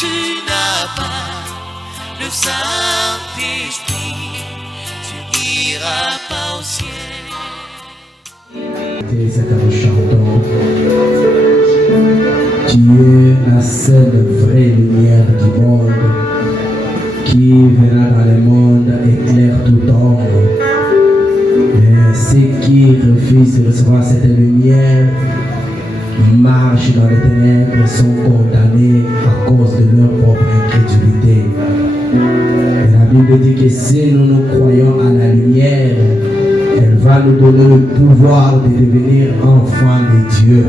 tu n'as pas le Saint-Esprit, tu n'iras pas au ciel. C'est que nous chantons. Tu es la seule vraie lumière du monde qui viendra dans le monde éclaire tout homme. Mais ceux qui refusent de recevoir cette lumière marchent dans les ténèbres et sont condamnés à cause de leur propre incrédulité. Et la Bible dit que si nous nous croyons à la lumière, elle va nous donner le pouvoir de devenir enfants de Dieu.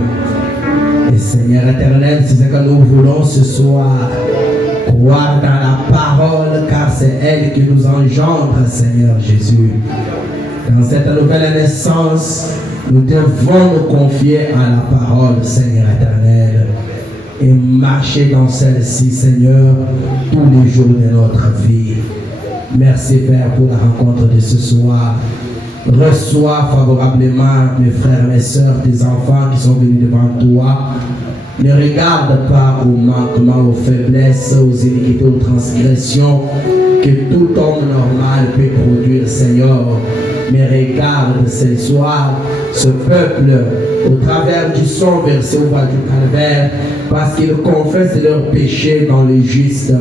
Et Seigneur éternel, c'est ce que nous voulons ce soir. Croire dans la parole, car c'est elle qui nous engendre, Seigneur Jésus. Dans cette nouvelle naissance, nous devons nous confier à la parole, Seigneur éternel, et marcher dans celle-ci, Seigneur, tous les jours de notre vie. Merci, Père, pour la rencontre de ce soir. Reçois favorablement mes frères, mes sœurs, tes enfants qui sont venus devant toi. Ne regarde pas aux manquements, aux faiblesses, aux iniquités, aux transgressions que tout homme normal peut produire, Seigneur. Mais regarde ce soir ce peuple au travers du sang versé au bas du calvaire, parce qu'ils confessent leurs péchés dans le juste.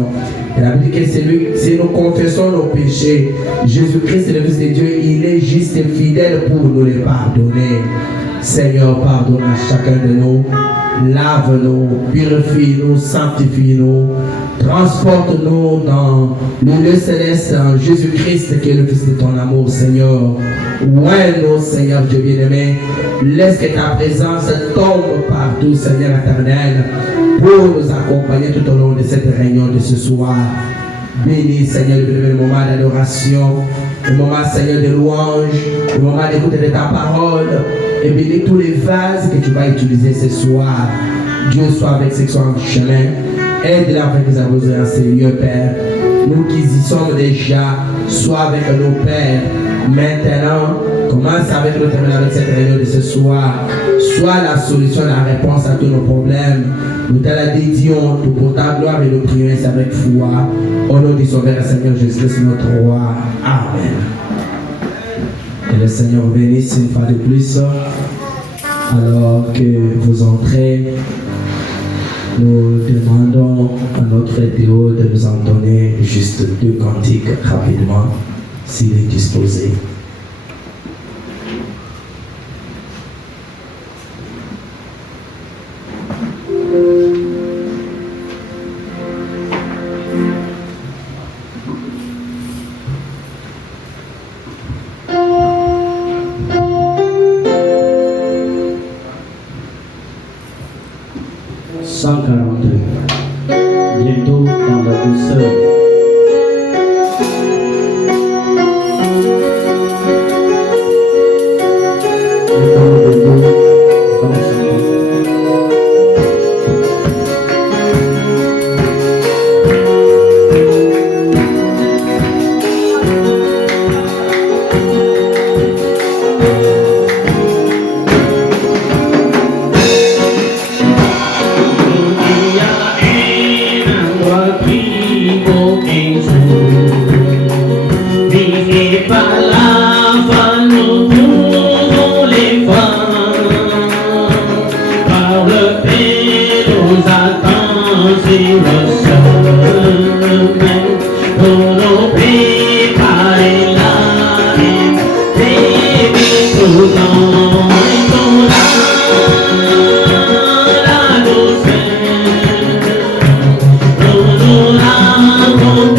Et la Bible dit que si nous confessons nos péchés, Jésus-Christ, le Fils de Dieu, il est juste et fidèle pour nous les pardonner. Seigneur, pardonne à chacun de nous. Lave-nous, purifie-nous, sanctifie-nous, transporte-nous dans le lieu céleste en Jésus-Christ qui est le Fils de ton amour, Seigneur. Ouais-nous, Seigneur Dieu bien-aimé, laisse que ta présence tombe partout, Seigneur éternel, pour nous accompagner tout au long de cette réunion de ce soir. Bénis, Seigneur, le moment d'adoration, le moment, Seigneur, de louange, le moment d'écoute de ta parole. Et bénis tous les vases que tu vas utiliser ce soir. Dieu soit avec ceux qui sont en chemin. Aide-les afin qu'ils avancent dans ces lieux, Père. Nous qui y sommes déjà, sois avec nos pères. Maintenant, commence avec nous, terminer avec cette réunion de ce soir. Sois la solution, la réponse à tous nos problèmes. Nous te la dédions pour ta gloire et nous prions avec foi. Au nom du Sauveur Seigneur Jésus-Christ, notre roi. Amen. Que le Seigneur vous bénisse une fois de plus. Alors que vous entrez, nous demandons à notre Théo de nous entonner juste 2 cantiques rapidement, s'il est disposé. Bientôt dans la douceur.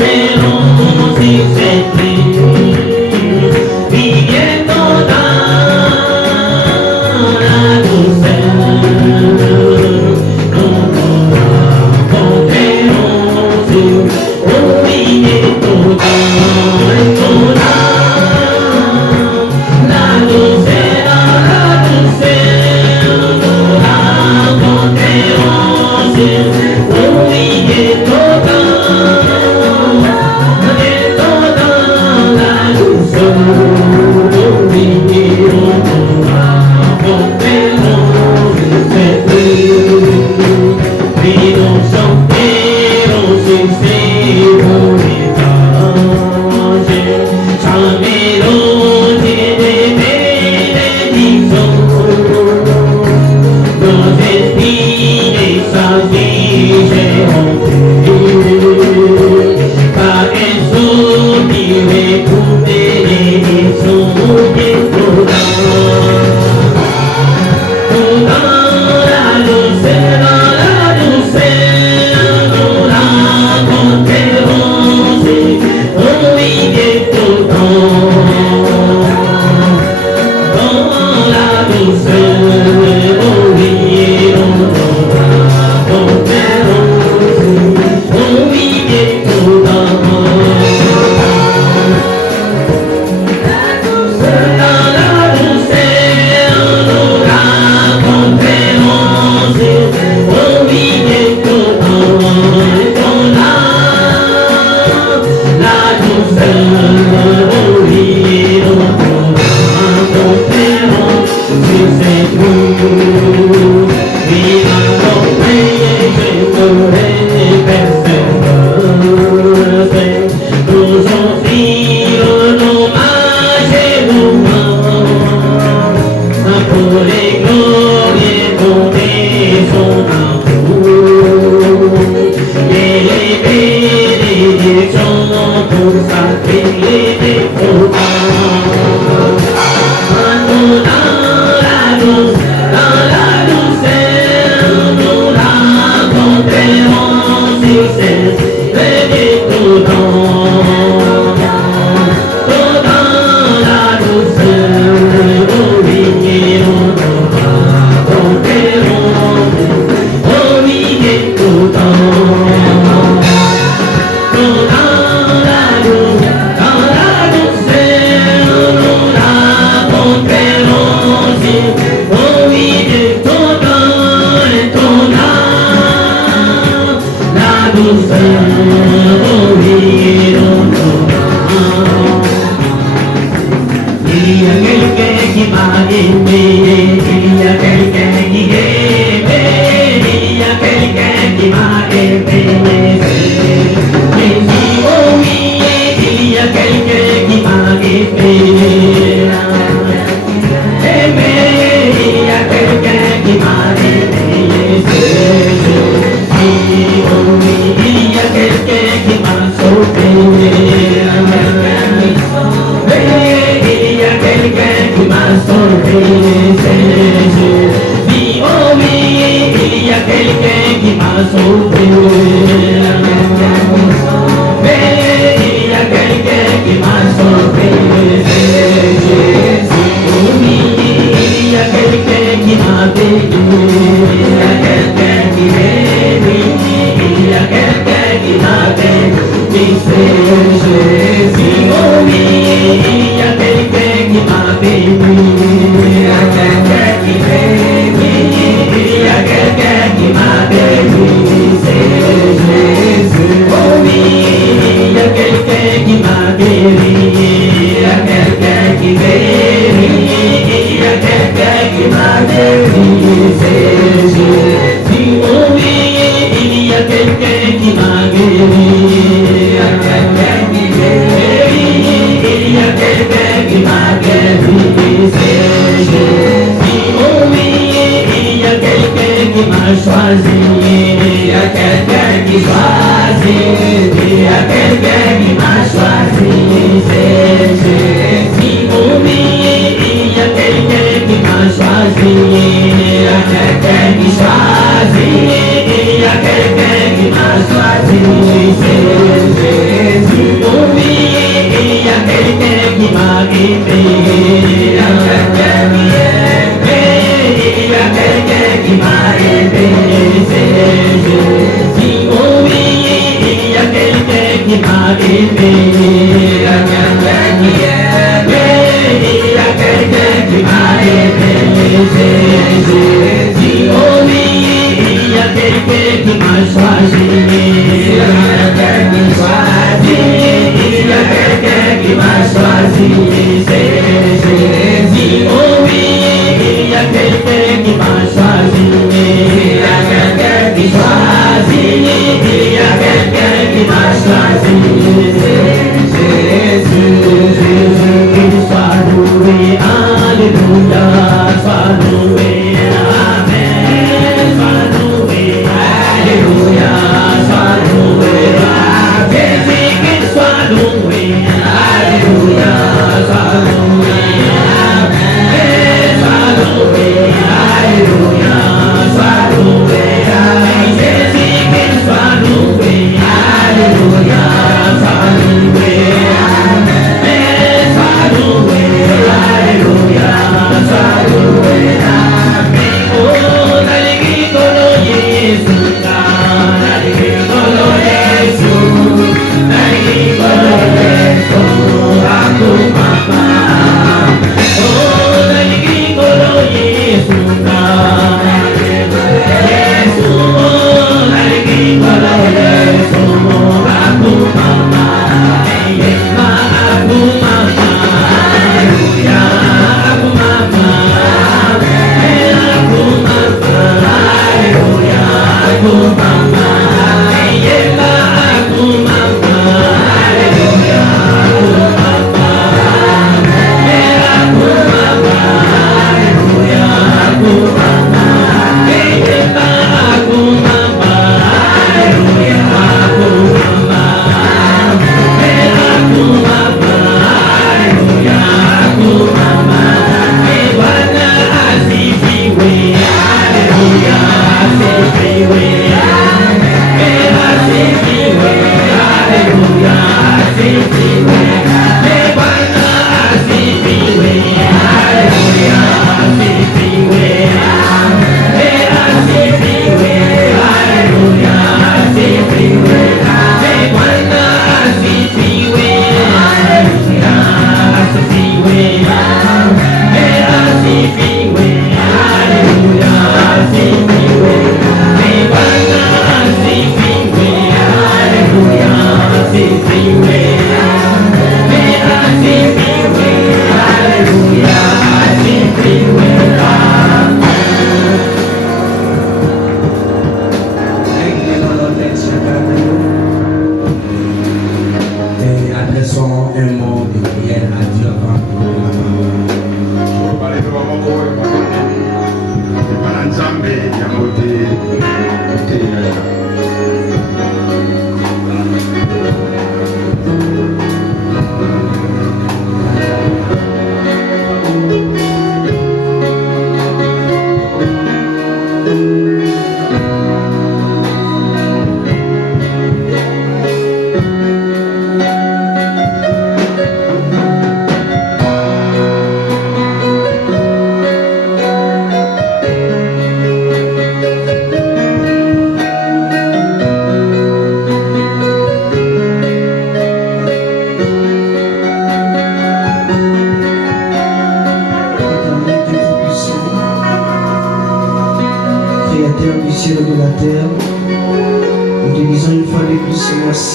Pero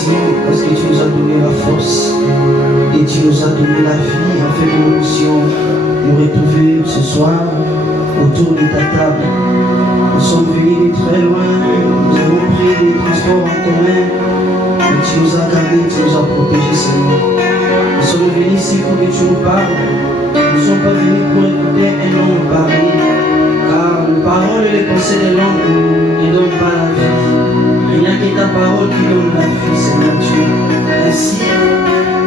merci parce que tu nous as donné la force et tu nous as donné la vie afin que nous puissions nous retrouver ce soir autour de ta table. Nous sommes venus de très loin, nous avons pris des transports en commun, mais tu nous as gardés, tu nous as protégés, Seigneur. Nous sommes venus ici pour que tu nous parles. Nous ne sommes pas venus pour écouter un homme parler, car les paroles et les pensées de l'homme ne donnent pas la vie. Il n'y a que ta parole qui donne la vie, Seigneur Dieu. Ainsi,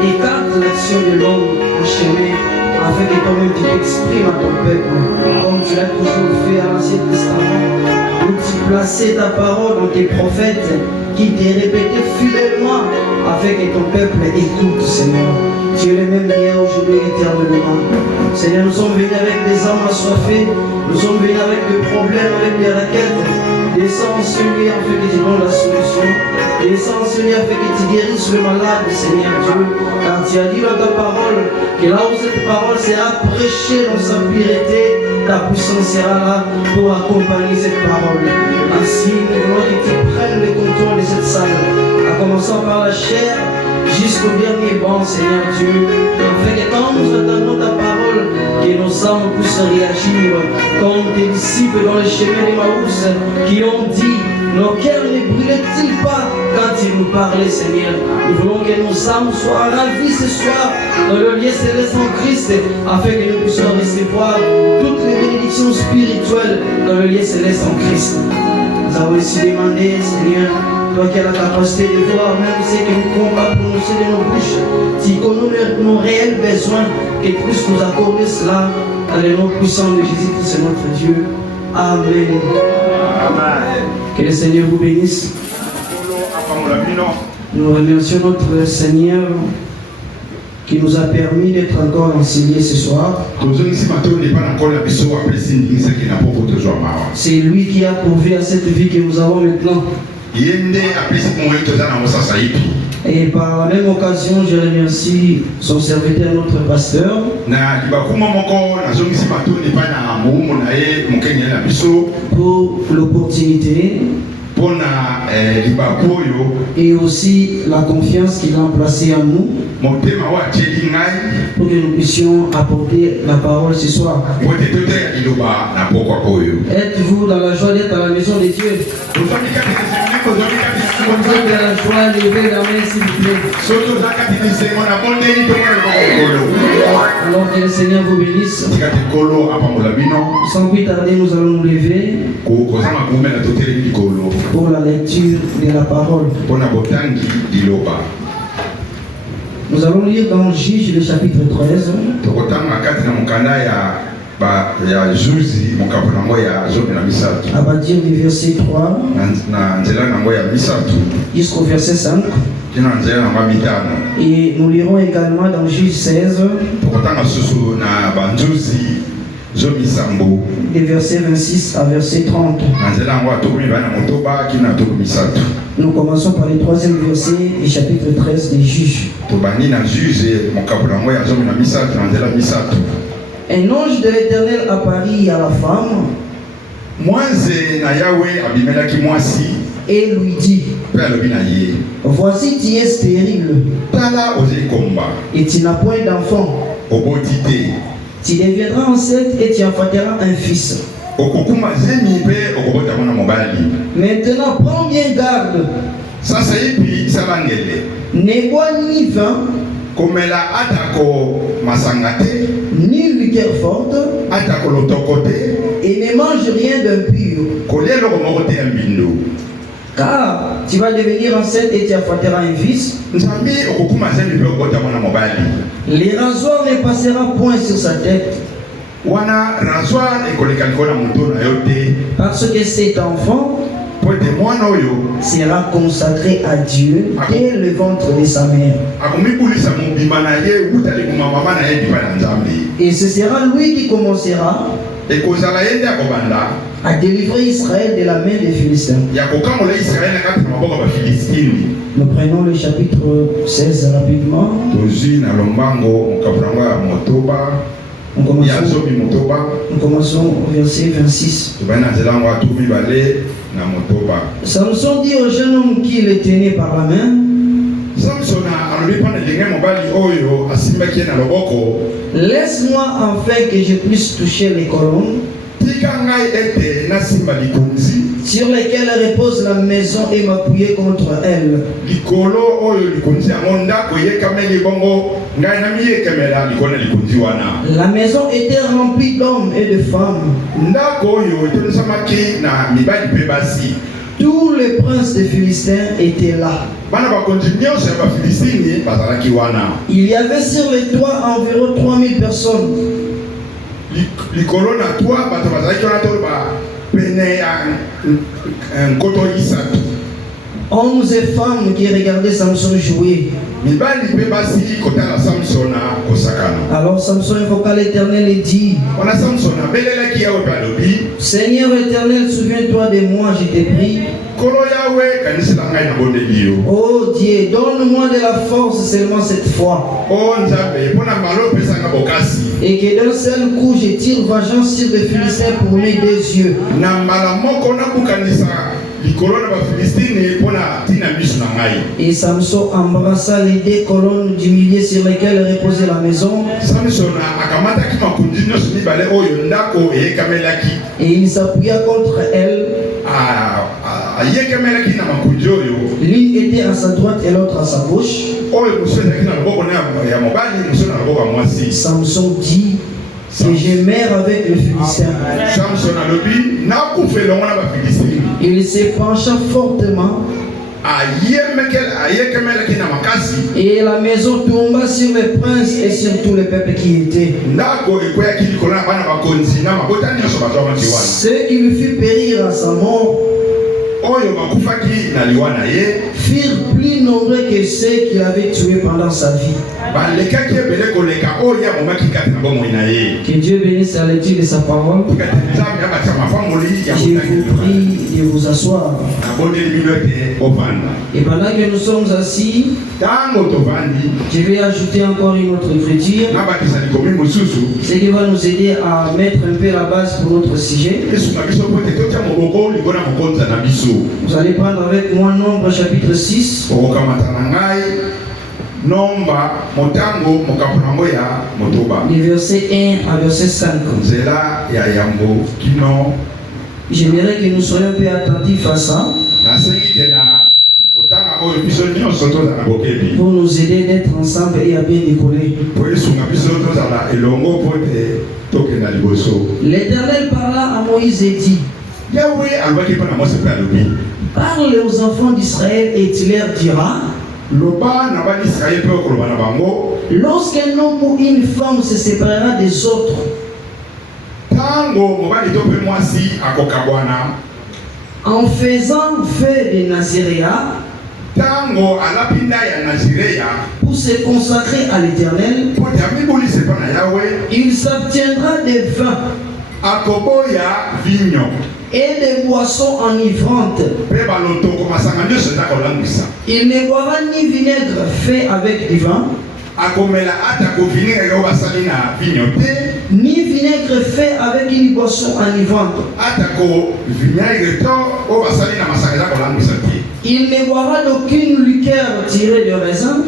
écarte l'action de l'homme au chemin, afin que toi-même tu t'exprimes à ton peuple, comme tu l'as toujours fait à l'Ancien Testament, où tu plaçais ta parole dans tes prophètes, qui t'est répété fidèlement, afin que ton peuple écoute, Seigneur. Tu es le même hier, aujourd'hui et éternellement. Seigneur, nous sommes venus avec des âmes assoiffées, nous sommes venus avec des problèmes, avec des requêtes. Descends en celui afin que tu donnes la solution. Descends en celui afin que tu guérisses le malade, Seigneur Dieu. Car tu as dit dans ta parole que là où cette parole sera prêchée dans sa pureté, ta puissance sera là pour accompagner cette parole. Ainsi, nous voulons que tu prennes le contrôle de cette salle, en commençant par la chair jusqu'au dernier banc, Seigneur Dieu, afin que quand nous entendons ta parole, que nos âmes puissent réagir comme tes disciples dans le chemin d'Emmaüs qui ont dit, nos cœurs ne brûlaient-ils pas quand ils nous parlaient, Seigneur. Nous voulons que nos âmes soient ravies ce soir dans le lieu céleste en Christ, afin que nous puissions recevoir toutes les bénédictions spirituelles dans le lieu céleste en Christ. Nous avons aussi demandé, Seigneur, toi qui as la capacité de voir même ce que nous ne pouvons pas prononcer de nos bouches, tu connais nos réels besoins, que tu puisses nous accorder cela dans le nom puissant de Jésus-Christ, notre Dieu. Amen. Amen. Que le Seigneur vous bénisse. Nous remercions notre Seigneur qui nous a permis d'être encore enseigné ce soir. C'est lui qui a pourvu à cette vie que nous avons maintenant. Et par la même occasion, je remercie son serviteur, notre pasteur. Pour l'opportunité et aussi la confiance qu'il a placée en nous pour que nous puissions apporter la parole ce soir. Êtes-vous dans la joie d'être à la maison de Dieu? Si vous êtes dans la joie, levez la main s'il vous plaît. Alors que le Seigneur vous bénisse. Sans plus tarder, nous allons nous lever pour la lecture de la parole. Nous allons lire dans Juge le chapitre 13. À partir du verset 3 jusqu'au verset 5. Et nous lirons également dans Juge 16 des versets 26 à verset 30. Nous commençons par le troisième verset du chapitre 13 des Juges. Un ange de l'Éternel apparut à la femme et lui dit, voici tu es stérile et tu n'as point d'enfant. Tu deviendras enceinte et tu enfanteras un fils. Maintenant prends bien garde, ne bois ni vin, ni liqueur forte, et ne mange rien d'impur, car tu vas devenir enceinte et tu enfanteras un fils. Les rasoirs ne passera point sur sa tête, parce que cet enfant sera consacré à Dieu dès le ventre de sa mère. Et ce sera lui qui commencera à délivrer Israël de la main des Philistins. Nous prenons le chapitre 16 rapidement. Nous commençons au verset 26. Samson dit au jeune homme qui le tenait par la main, Laisse-moi afin que je puisse toucher les colonnes sur lesquelles repose la maison et m'appuyer contre elle. La maison était remplie d'hommes et de femmes. Tous les princes des Philistins étaient là. Il y avait sur les toits environ 3000 personnes. 11 femmes qui regardaient Samson jouer. Alors Samson invoqua l'Éternel et dit: Seigneur éternel, souviens-toi de moi, je t'ai pris. Oh Dieu, donne-moi de la force seulement cette fois. Et que d'un seul coup je tire vengeance sur les Philistins pour mes 2 yeux. Et Samson embrassa les 2 colonnes du milieu sur lesquelles reposait la maison. Et il s'appuya contre elle. L'une était à sa droite et l'autre à sa gauche. Samson dit que je meurs avec le Philistin. Il se pencha fortement et la maison tomba sur les princes et sur tous les peuples qui étaient. Ceux qui lui firent périr à sa mort firent plus nombreux que ceux qu'il avait tués pendant sa vie. Que Dieu bénisse la lecture de sa parole. Je vous prie de vous asseoir. Et pendant que nous sommes assis, je vais ajouter encore une autre écriture, ce qui va nous aider à mettre un peu la base pour notre sujet. Vous allez prendre avec moi Nombre chapitre 6. Du verset 1 à verset 5. J'aimerais que nous soyons un peu attentifs à ça pour nous aider d'être ensemble et à bien décoller. L'Éternel parla à Moïse et dit: parle aux enfants d'Israël et tu leur diras: lorsqu'un homme ou une femme se séparera des autres, en faisant feu de Naziréa, pour se consacrer à l'Éternel, il s'abstiendra des vins et des boissons enivrantes. Il ne boira ni vinaigre fait avec du vin, ni vinaigre fait avec une boisson enivrante. Il ne boira d'aucune liqueur tirée de raisin,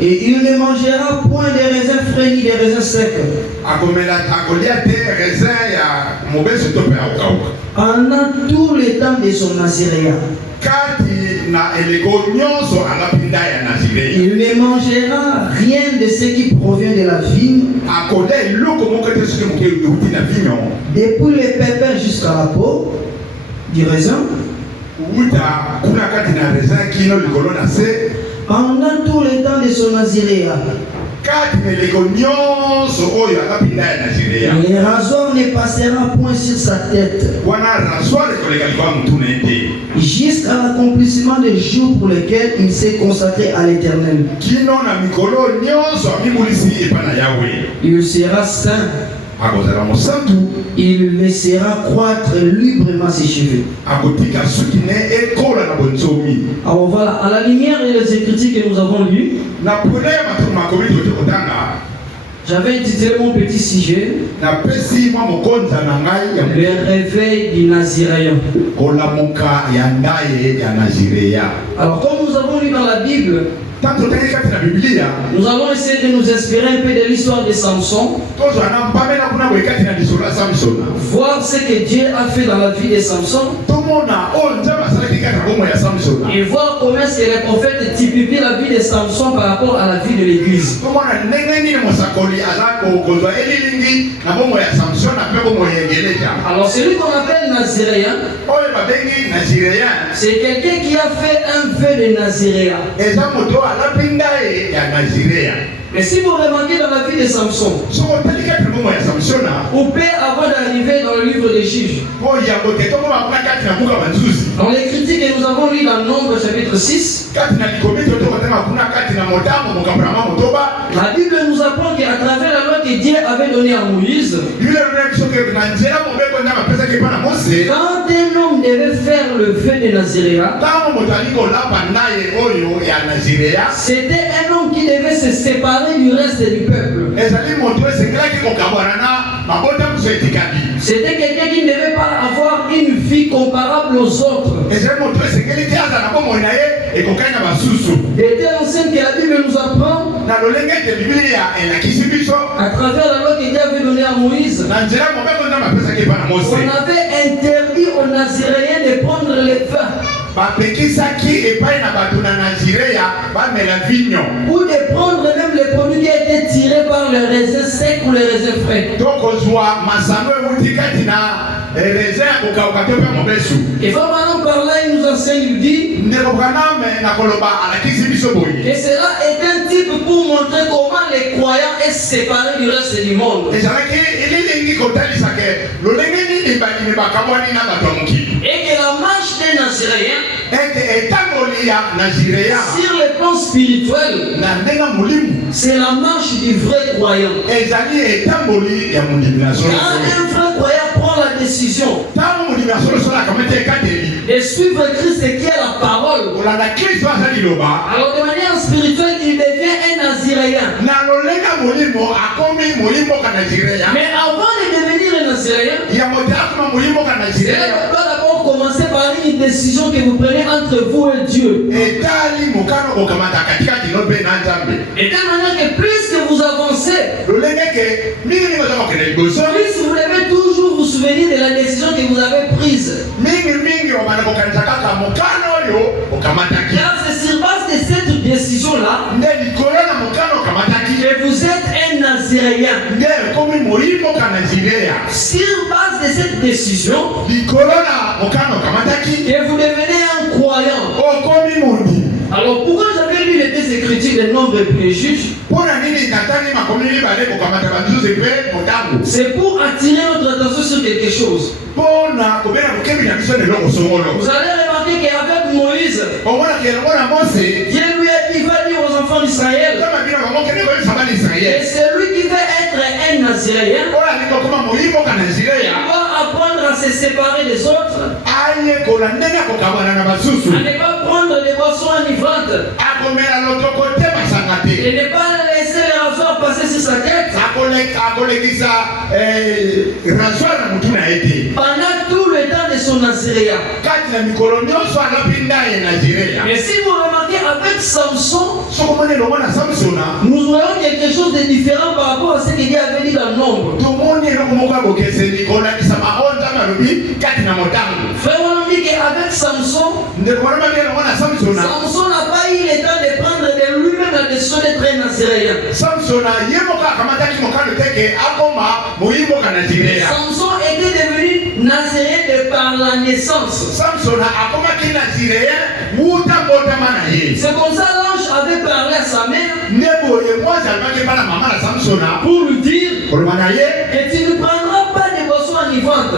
et il ne mangera point de raisins frais ni de raisins secs. Pendant tout le temps de son naziréa, il ne mangera rien de ce qui provient de la vigne, depuis le pépin jusqu'à la peau du raisin. Pendant tout le temps de son naziréa, le rasoir ne passera point sur sa tête jusqu'à l'accomplissement des jours pour lesquels il s'est consacré à l'Éternel. Il sera saint. Il laissera croître librement ses cheveux. Alors voilà, à la lumière des Écritures que nous avons lues, J'avais intitulé mon petit sujet le réveil du Naziréen. Alors comme nous avons lu dans la Bible, nous allons essayer de nous inspirer un peu de l'histoire de Samson, voir ce que Dieu a fait dans la vie de Samson, et voir comment est-ce que les prophètes typifient la vie de Samson par rapport à la vie de l'Église. Alors celui qu'on appelle Naziréen, c'est quelqu'un qui a fait un vœu de Naziréa. Mais si vous remarquez dans la vie de Samson, ou peut avant d'arriver dans le livre des Juges, dans les critiques que nous avons lues dans Nombre chapitre 6, la Bible nous apprend qu'à travers la loi que Dieu avait donnée à Moïse, quand un homme devait faire le vœu de Naziréa, c'était un homme qui devait se séparer du reste du peuple. C'était quelqu'un qui ne devait pas avoir une vie comparable aux autres. De telle enseigne que la Bible nous apprend, à travers la loi que Dieu avait donnée à Moïse, on avait interdit aux Naziréens de prendre le vin ou de prendre même les produits qui étaient tirés par les raisins secs ou les raisins frais. Et vraiment par là, il nous enseigne, il dit que cela est un type pour montrer comment les croyants sont séparés du reste du monde. Et que la marche des Naziréens, sur le plan spirituel, c'est la marche du vrai croyant. Quand un vrai croyant prend la décision de suivre Christ qui est la parole, alors de manière spirituelle, il devient un Naziréen. Mais avant de devenir un Naziréen, il doit d'abord commencer par une décision que vous prenez entre vous et Dieu. Et de telle manière que plus que vous avancez, plus vous devez toujours vous souvenir de la décision que vous avez prise. Car c'est sur base de cette décision-là que vous êtes un Naziréen. Sur base de cette décision, que vous devenez un croyant. Alors pourquoi j'avais lu les deux écritures de Nombre et les Juges? C'est pour attirer notre attention sur quelque chose. Vous allez remarquer qu'avec Moïse, Dieu lui a dit, va dire aux enfants d'Israël, et celui qui veut être un Naziréen, il doit apprendre à se séparer des autres, à ne pas prendre des boissons enivrantes, et ne pas laisser les rasoirs passer sur sa tête pendant tout le temps de son Naziréa. Mais si vous remarquez avec Samson, nous voyons quelque chose de différent par rapport à ce qu'il avait dit dans le Nombre. Frère, on dit qu'avec Samson, Samson n'a pas eu le temps de prendre de lui-même la décision d'être un Naziréen. Samson était devenu Naziréen de par la naissance. C'est comme ça l'ange avait parlé à sa mère pour lui dire que tu ne prendras pas de boissons enivrantes,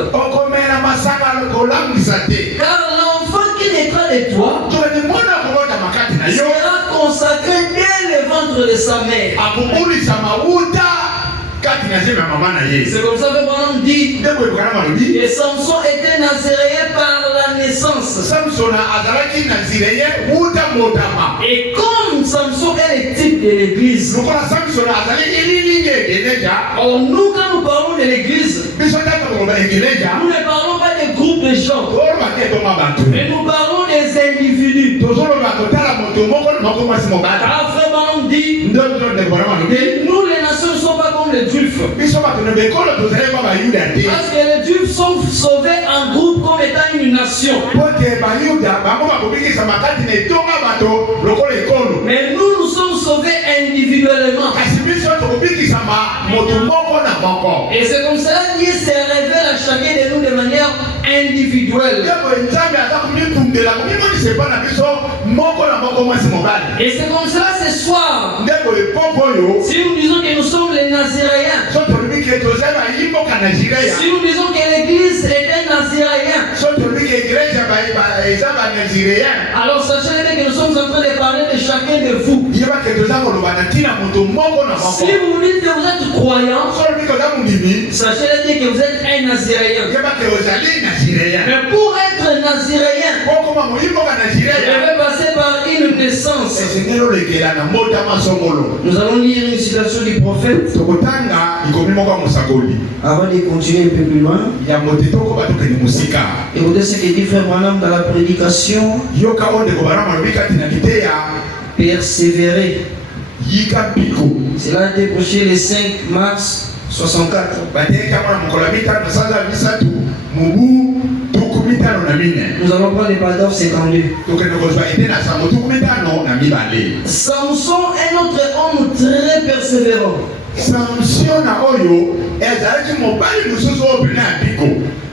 car l'enfant qui naîtra de toi sera consacré dès le ventre de sa mère. C'est comme ça que Branham dit que Samson était Naziréen par la naissance. Et comme comme Samson est le type de l'église. Lokola Samson azali elilingi ekeleja. Or nous, quand nous parlons de l'église, Biso tata koloba ekeleja. nous ne parlons pas des groupes de gens, Oloba te toma bantu. mais nous parlons des individus. Tozoloba kotala moto moko moko mwasi mobali. Car vraiment on dit, Ndoto de vraiment lobi. que nous les nations ne sont pas comme les Juifs. Biso bato ne bekolo tozali kwa bayuda te. Parce que les Juifs sont sauvés en groupe comme étant une nation. Pote bayuda bango bakobikisa makati na etonga bato lokola ekolo. Mais nous sommes sauvés individuellement. Kasi biso tokobikisa moto moko na moko. Et c'est comme cela Dieu se révèle à chacun de nous de manière individuelle. Ndeko nzambe aza komipundela komimonisa epa na biso moko na moko mwasi mobali. Et c'est comme cela ce soir. Ndeko epoko oyo. Si nous disons que nous sommes les Naziréens, So tolobi ke tozali bayimboka na Nazireya. si nous disons que l'église est un Naziréen, So tolobi ke eglise eza banazireya. alors sachez bien que nous sommes en train de parler de chacun de vous. Yeba ke toza koloba na ntina moto moko na Si moko. vous dites que vous êtes croyant, So tolobi ke oza mondimi. sachez bien que vous êtes un Naziréen. Yeba ke ozali nazireya. Mais pour être Naziréen, Okoma moyimboka je nazireya. vais passer par une naissance. Esengeli olekela na mbotama songolo. Nous allons lire une citation du prophète Tokotanga likomi moko ya mosakoli. Avant de continuer un peu plus loin, Ya mote tokoba tokende mosika. écoutez ce que dit Frère Branham dans la prédication, Yoka oyo ndeko bana malobi kati na kiteya. persévérer. Yika mpiko. Cela a été prêché le 5 mars 64. Bateki mwana mokolo ya mitano sanza misatu mubu tuku mitano na mine. Nous allons prendre le paragraphe 52. Tokende kozwa ete na sango tuku mitano na mibale. Samson est notre homme très persévérant. Samson na oyo ezalaki mobali mosusu oyo pene ya mpiko.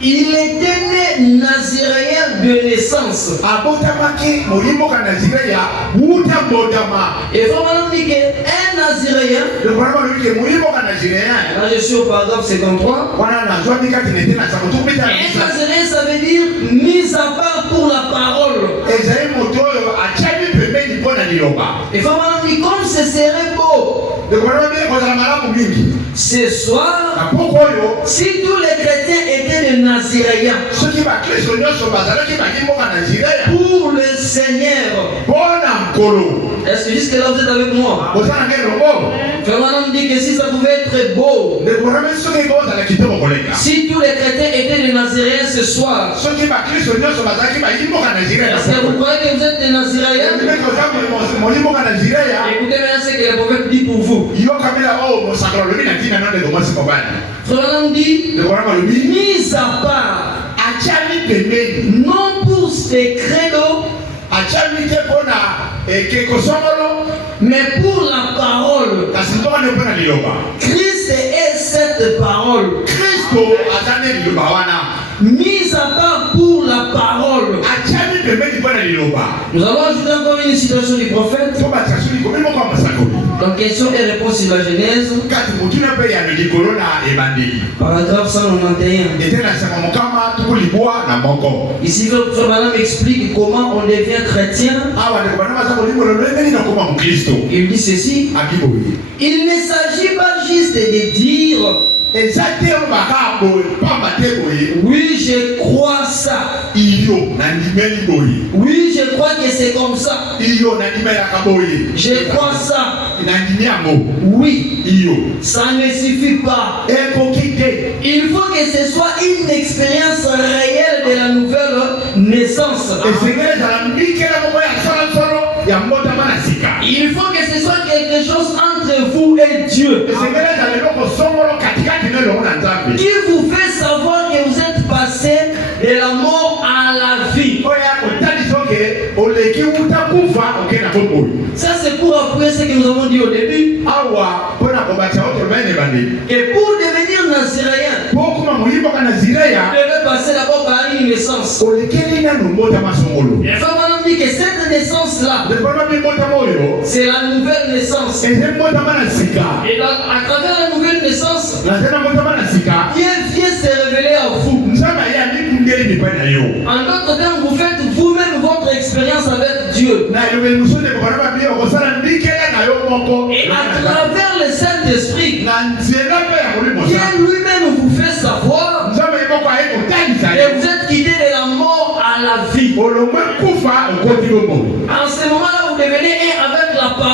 Il était né naziréen de naissance. Abotamaki molimboka nazireya wuta mbotama. Et vraiment dit qu'un naziréen, Lokwana balobi ke molimboka nazireya. là je suis au paragraphe 53, Wana nazwaki kati na ete na sango tuku mitano na un misatu. naziréen ça veut dire mis à part pour la parole. Ezali moto oyo atiami pembeni mpo na liloba. Et vraiment dit comme ce serait beau Lokwana babi ekozala malamu mingi. ce soir Na poko oyo si tous les chrétiens étaient des naziréens soki bakristo nyonso bazalaki bakimboka nazireya. pour le Seigneur. Bona mkolo. Est-ce que jusque là vous êtes avec moi? Boza na ngelo longo. Vraiment dit que si ça pouvait être beau, Ndeko na biso soki kozala kitoko koleka. si tous les chrétiens étaient des naziréens ce soir, Soki bakristo nyonso bazalaki bakimboka nazireya. est-ce que vous croyez que vous êtes des naziréens? Ndeko za molimboka nazireya. Écoutez bien ce que le prophète dit pour vous. Yoka bila o mosakolo lobi na tina nande ko mwasi mobali. Vraiment dit, Ndeko na malobi mis à part, atiami pembeni. non pour ces credos, Atiami te pona ekeko songolo. mais pour la parole. Kasi ntoka ne pona liloba. Christ est cette parole. Kristo azane liloba wana. Mis à part pour la parole. Atiami pembeni pona liloba. Nous allons ajouter encore une citation du prophète. To batasuli komi moko masakoli. Donc question et réponse sur la Genèse, Kati mutuna pe ya likolo na ebandeli. paragraphe 191. Ete na sanga mokama tuku libwa na moko. Ici, Frère Branham explique comment on devient chrétien. Awa ndeko bana maza kolimbo lo ndeni na koma mkristo. Il dit ceci, Akiboye. il ne s'agit pas juste de dire Eza te baka boye pamba te boye. oui, je crois ça. Iyo na ndimeli boye. Oui, je crois que c'est comme ça. Iyo na ndimela ka boye. Je crois ça. Na ndimi yango. Oui, Iyo. ça ne suffit pas. Ekoki te. Il faut que ce soit une expérience réelle de la nouvelle naissance. Esengele ezala mbikela moko ya solo ya mbotama na sika. Il faut que ce soit quelque chose entre vous et Dieu Esengele ezala eloko songolo katikati na elongo na Nzambe. qui vous fait savoir que vous êtes passé de la mort à la vie. Oya kotalisa oke oleki wuta kufa oke na bomoi. Ça c'est pour appuyer ce que nous avons dit au début. Awa pona kobatia oto bene bandeli. Que pour devenir naziréen, Pokuma moyimboka na vous zireya. devez passer d'abord par une naissance. Olekeli na mbotama songolo. Et Frère Branham dit que cette naissance-là, Ndekona mbotama oyo. c'est la nouvelle naissance. Eze mbotama na sika. Et donc, à travers la nouvelle naissance, Na tena mbotama na sika. Dieu vient se révéler à vous. Nzambe ya mikungeli mipai na yo. En d'autres termes, vous faites vous-même votre expérience avec Dieu. Na elobeli musone kokana babi okosala mbikela na yo moko. Et à travers le Saint-Esprit, Na nzela pe ya kolimo Dieu sa. lui-même vous fait savoir Nzambe moko aye kotalisa que yo. vous êtes quitté de la mort à la vie. Olongwe kufa okoti bomo. En ce moment-là, vous devenez un avec la parole.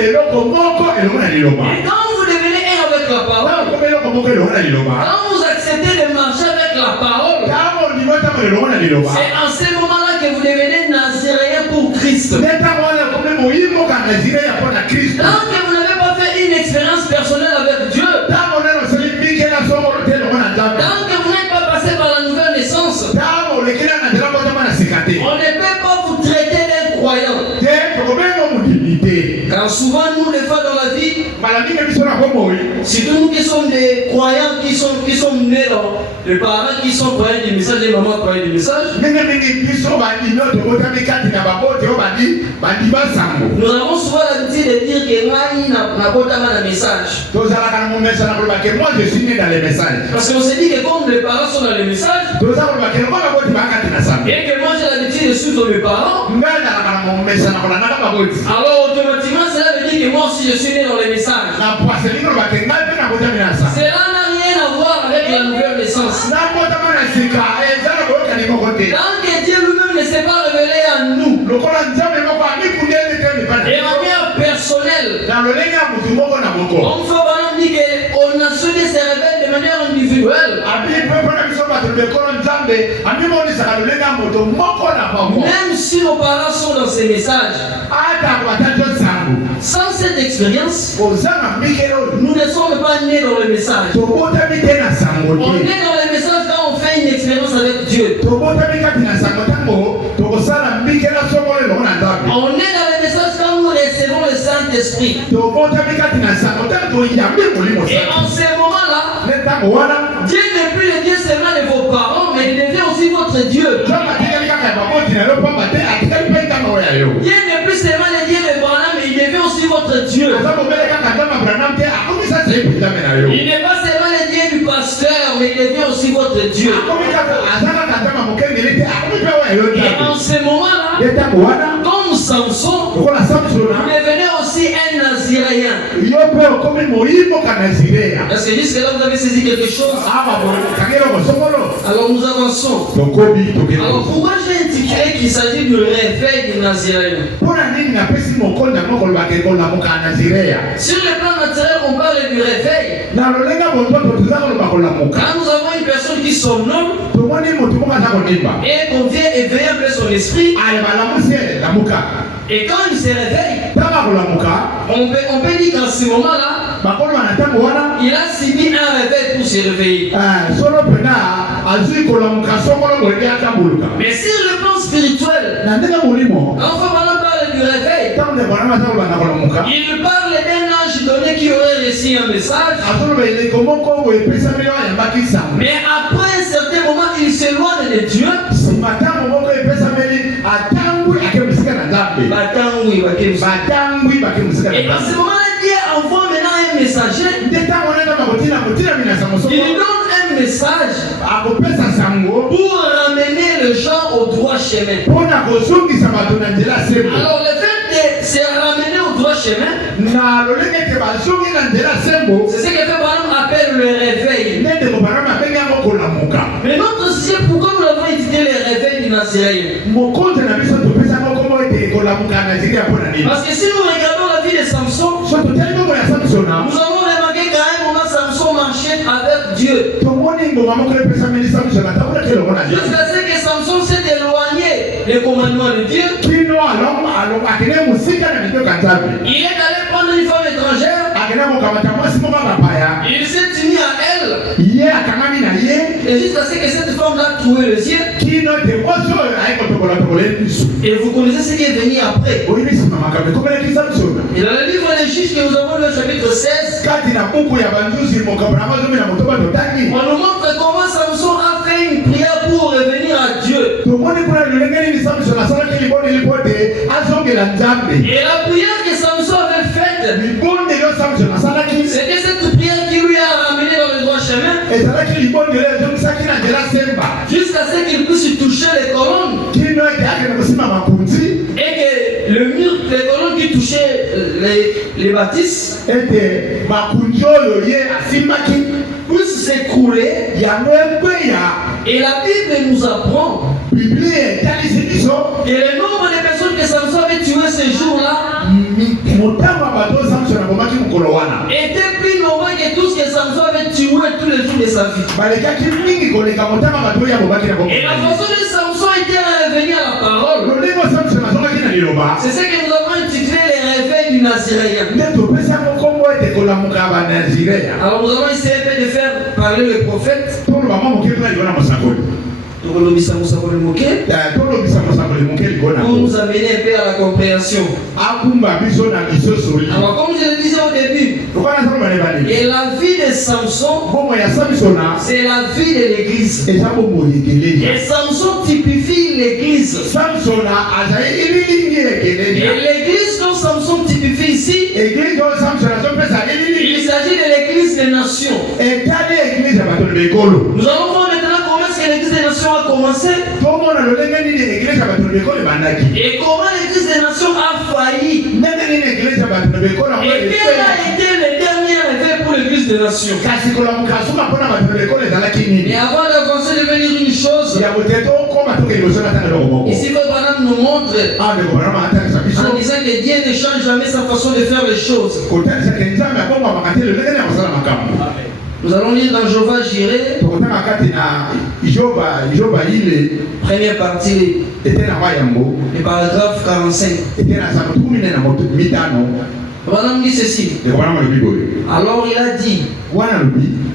et quand vous devenez un avec la parole, quand vous acceptez de marcher avec la parole, c'est en ce moment-là que vous devenez naziréen pour Christ. Tant que vous n'avez pas fait une expérience personnelle avec Dieu, tant que vous n'êtes pas passé par la nouvelle naissance, on ne peut pas vous traiter d'un croyant. Car souvent, nous, les fois dans la vie, surtout nous qui sommes des croyants, qui sont nés dans les parents qui sont croyants du message, les mamans croyants du message, nous avons souvent l'habitude de dire que Maï n'a pas de message. Parce qu'on se dit que comme les parents sont dans le message, et que moi j'ai l'habitude de suivre mes parents, alors automatiquement cela veut dire que moi aussi je suis né dans les messages. Cela n'a rien à voir avec la nouvelle naissance. Tant que Dieu lui-même ne s'est pas révélé à nous, de manière personnelle, on dit qu'on a souhaité se révéler de manière individuelle. Même si nos parents sont dans ces messages, sans cette expérience, nous ne sommes pas nés dans le message. On est dans le message quand on fait une expérience avec Dieu. On est dans le message quand nous recevons le Saint-Esprit. Et en ce moment-là, Dieu n'est plus le Dieu seulement de vos parents, mais il devient aussi votre Dieu. Dieu n'est plus seulement le Dieu de Branham, mais il devient aussi votre Dieu. Il n'est pas seulement le Dieu du pasteur, mais il devient aussi votre Dieu. Et en ce moment-là, comme Samson, vous devenez aussi un naziréen. Est-ce que jusque-là vous avez saisi quelque chose? Alors nous avançons. Alors pourquoi j'ai intitulé qu'il s'agit du réveil du naziréen? Sur le plan naturel, on parle du réveil. Quand nous avons une personne qui somnole et qu'on vient éveiller un peu son esprit, et quand il se réveille, on peut dire qu'en ce moment-là, il a subi un réveil pour se réveiller. Mais sur le plan spirituel, quand on parle du réveil, il parle d'un ange donné qui aurait reçu un message. Mais après un certain moment, il s'éloigne de Dieu. Et en ce moment-là, Dieu envoie maintenant un messager. Il donne un message pour ramener les gens au droit chemin. Alors le fait de se ramener au droit chemin, c'est ce que Branham appelle le réveil. Mais notre sujet, pourquoi nous l'avons étudié le réveil du naziréen? Parce que si nous regardons la vie de Samson, nous avons remarqué qu'à un moment Samson marchait avec Dieu. Jusqu'à ce que Samson s'est éloigné des commandements de Dieu. Il est allé prendre une femme étrangère. Il s'est uni à elle. Et jusqu'à ce que cette femme-là trouve le ciel. Et vous connaissez ce qui est venu après. Et dans le livre des Juges que nous avons lu au chapitre 16, on nous montre comment Samson a fait une prière pour revenir à Dieu. Et la prière que Samson avait faite, c'était cette prière qui lui a ramené dans le droit chemin. Jusqu'à ce qu'il puisse toucher les colonnes. Et que le mur, les colonnes qui touchaient les bâtisses puissent s'écrouler. Et la Bible nous apprend que le nombre de personnes que Samson avait tué ce jour-là était plus nombreux que tout ce que Samson avait tué tous les jours de sa vie. Et la façon de Samson était à revenir à la parole, c'est ce que nous avons intitulé les réveils du Naziréen. Alors nous allons essayer un peu de faire parler le prophète. Pour nous amener un peu à la compréhension. Alors comme je le disais au début, et la vie de Samson, c'est la vie de l'église. Et Samson typifie l'église. Et l'église dont Samson typifie ici, il s'agit de l'église des nations. Nous allons voir maintenant comment est-ce que l'église des nations a commencé. Et comment l'église des nations a failli. Et quel a été le dernier réveil pour l'église des nations. Et avant d'avancer, de venir une chose. Ici, votre madame nous montre en disant que Dieu ne change jamais sa façon de faire les choses. Nous allons lire dans Jéhovah Jireh, première partie, le paragraphe 45. Madame dit ceci. Alors il a dit,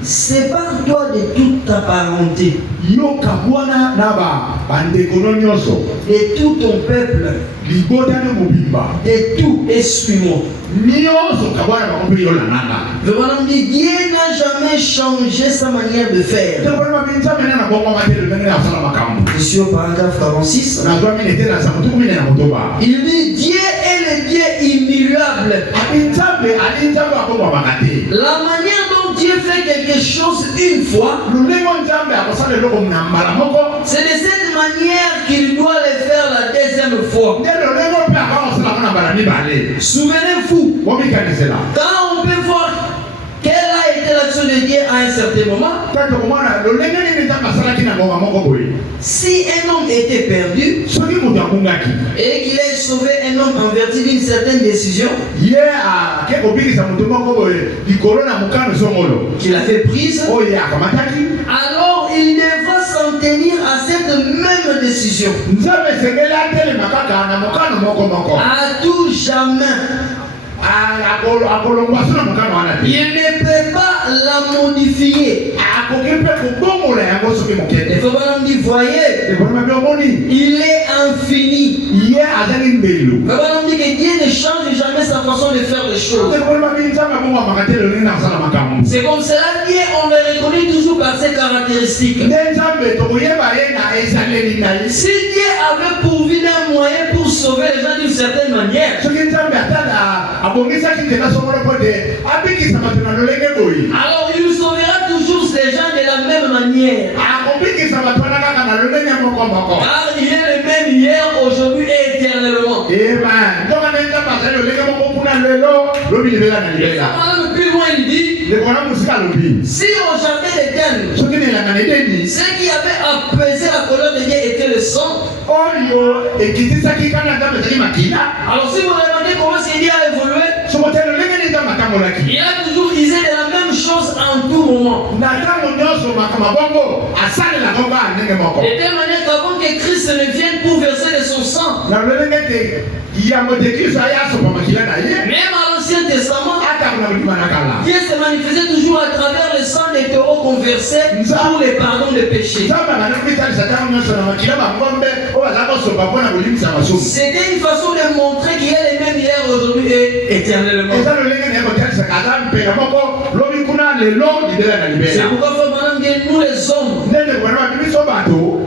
sépare-toi de toute ta parenté, de tout ton peuple, de tout, et suis-moi. Le bonhomme dit, Dieu n'a jamais changé sa manière de faire. Je suis au paragraphe 46. Il dit, Dieu est le Dieu immuable. La manière dont Dieu fait quelque chose une fois, c'est de cette manière qu'il doit le faire la deuxième fois. Souvenez-vous, quand on peut voir quelle a été l'action de Dieu à un certain moment, si un homme était perdu et qu'il ait sauvé un homme en vertu d'une certaine décision qu'il a fait prise, alors il devra s'en tenir à cette même décision à tout jamais. Il ne peut pas la modifier. Il faut pas dire, voyez, il est infini. Il faut pas dire que Dieu ne change jamais sa façon de faire les choses. C'est comme cela Dieu, on le reconnaît toujours par ses caractéristiques. Si Dieu avait pourvu d'un moyen pour sauver les gens d'une certaine manière, alors il nous sauvera toujours ces gens de la même manière. Car il est le même hier, aujourd'hui et éternellement. Plus loin il dit, si au jardin d'Éden, ce qui avait apaisé la colère de Dieu était le sang. Alors si vous regardez comment ce Dieu a évolué, il a toujours usé de la même chose en tout moment. De telle manière qu'avant que Christ ne vienne pour verser de son sang, même à l'Ancien Testament, Dieu se manifestait toujours à travers le sang des taureaux qu'on versait pour les pardons de péchés. C'était une façon de montrer qu'il est le même hier, aujourd'hui et éternellement. C'est pourquoi nous les hommes,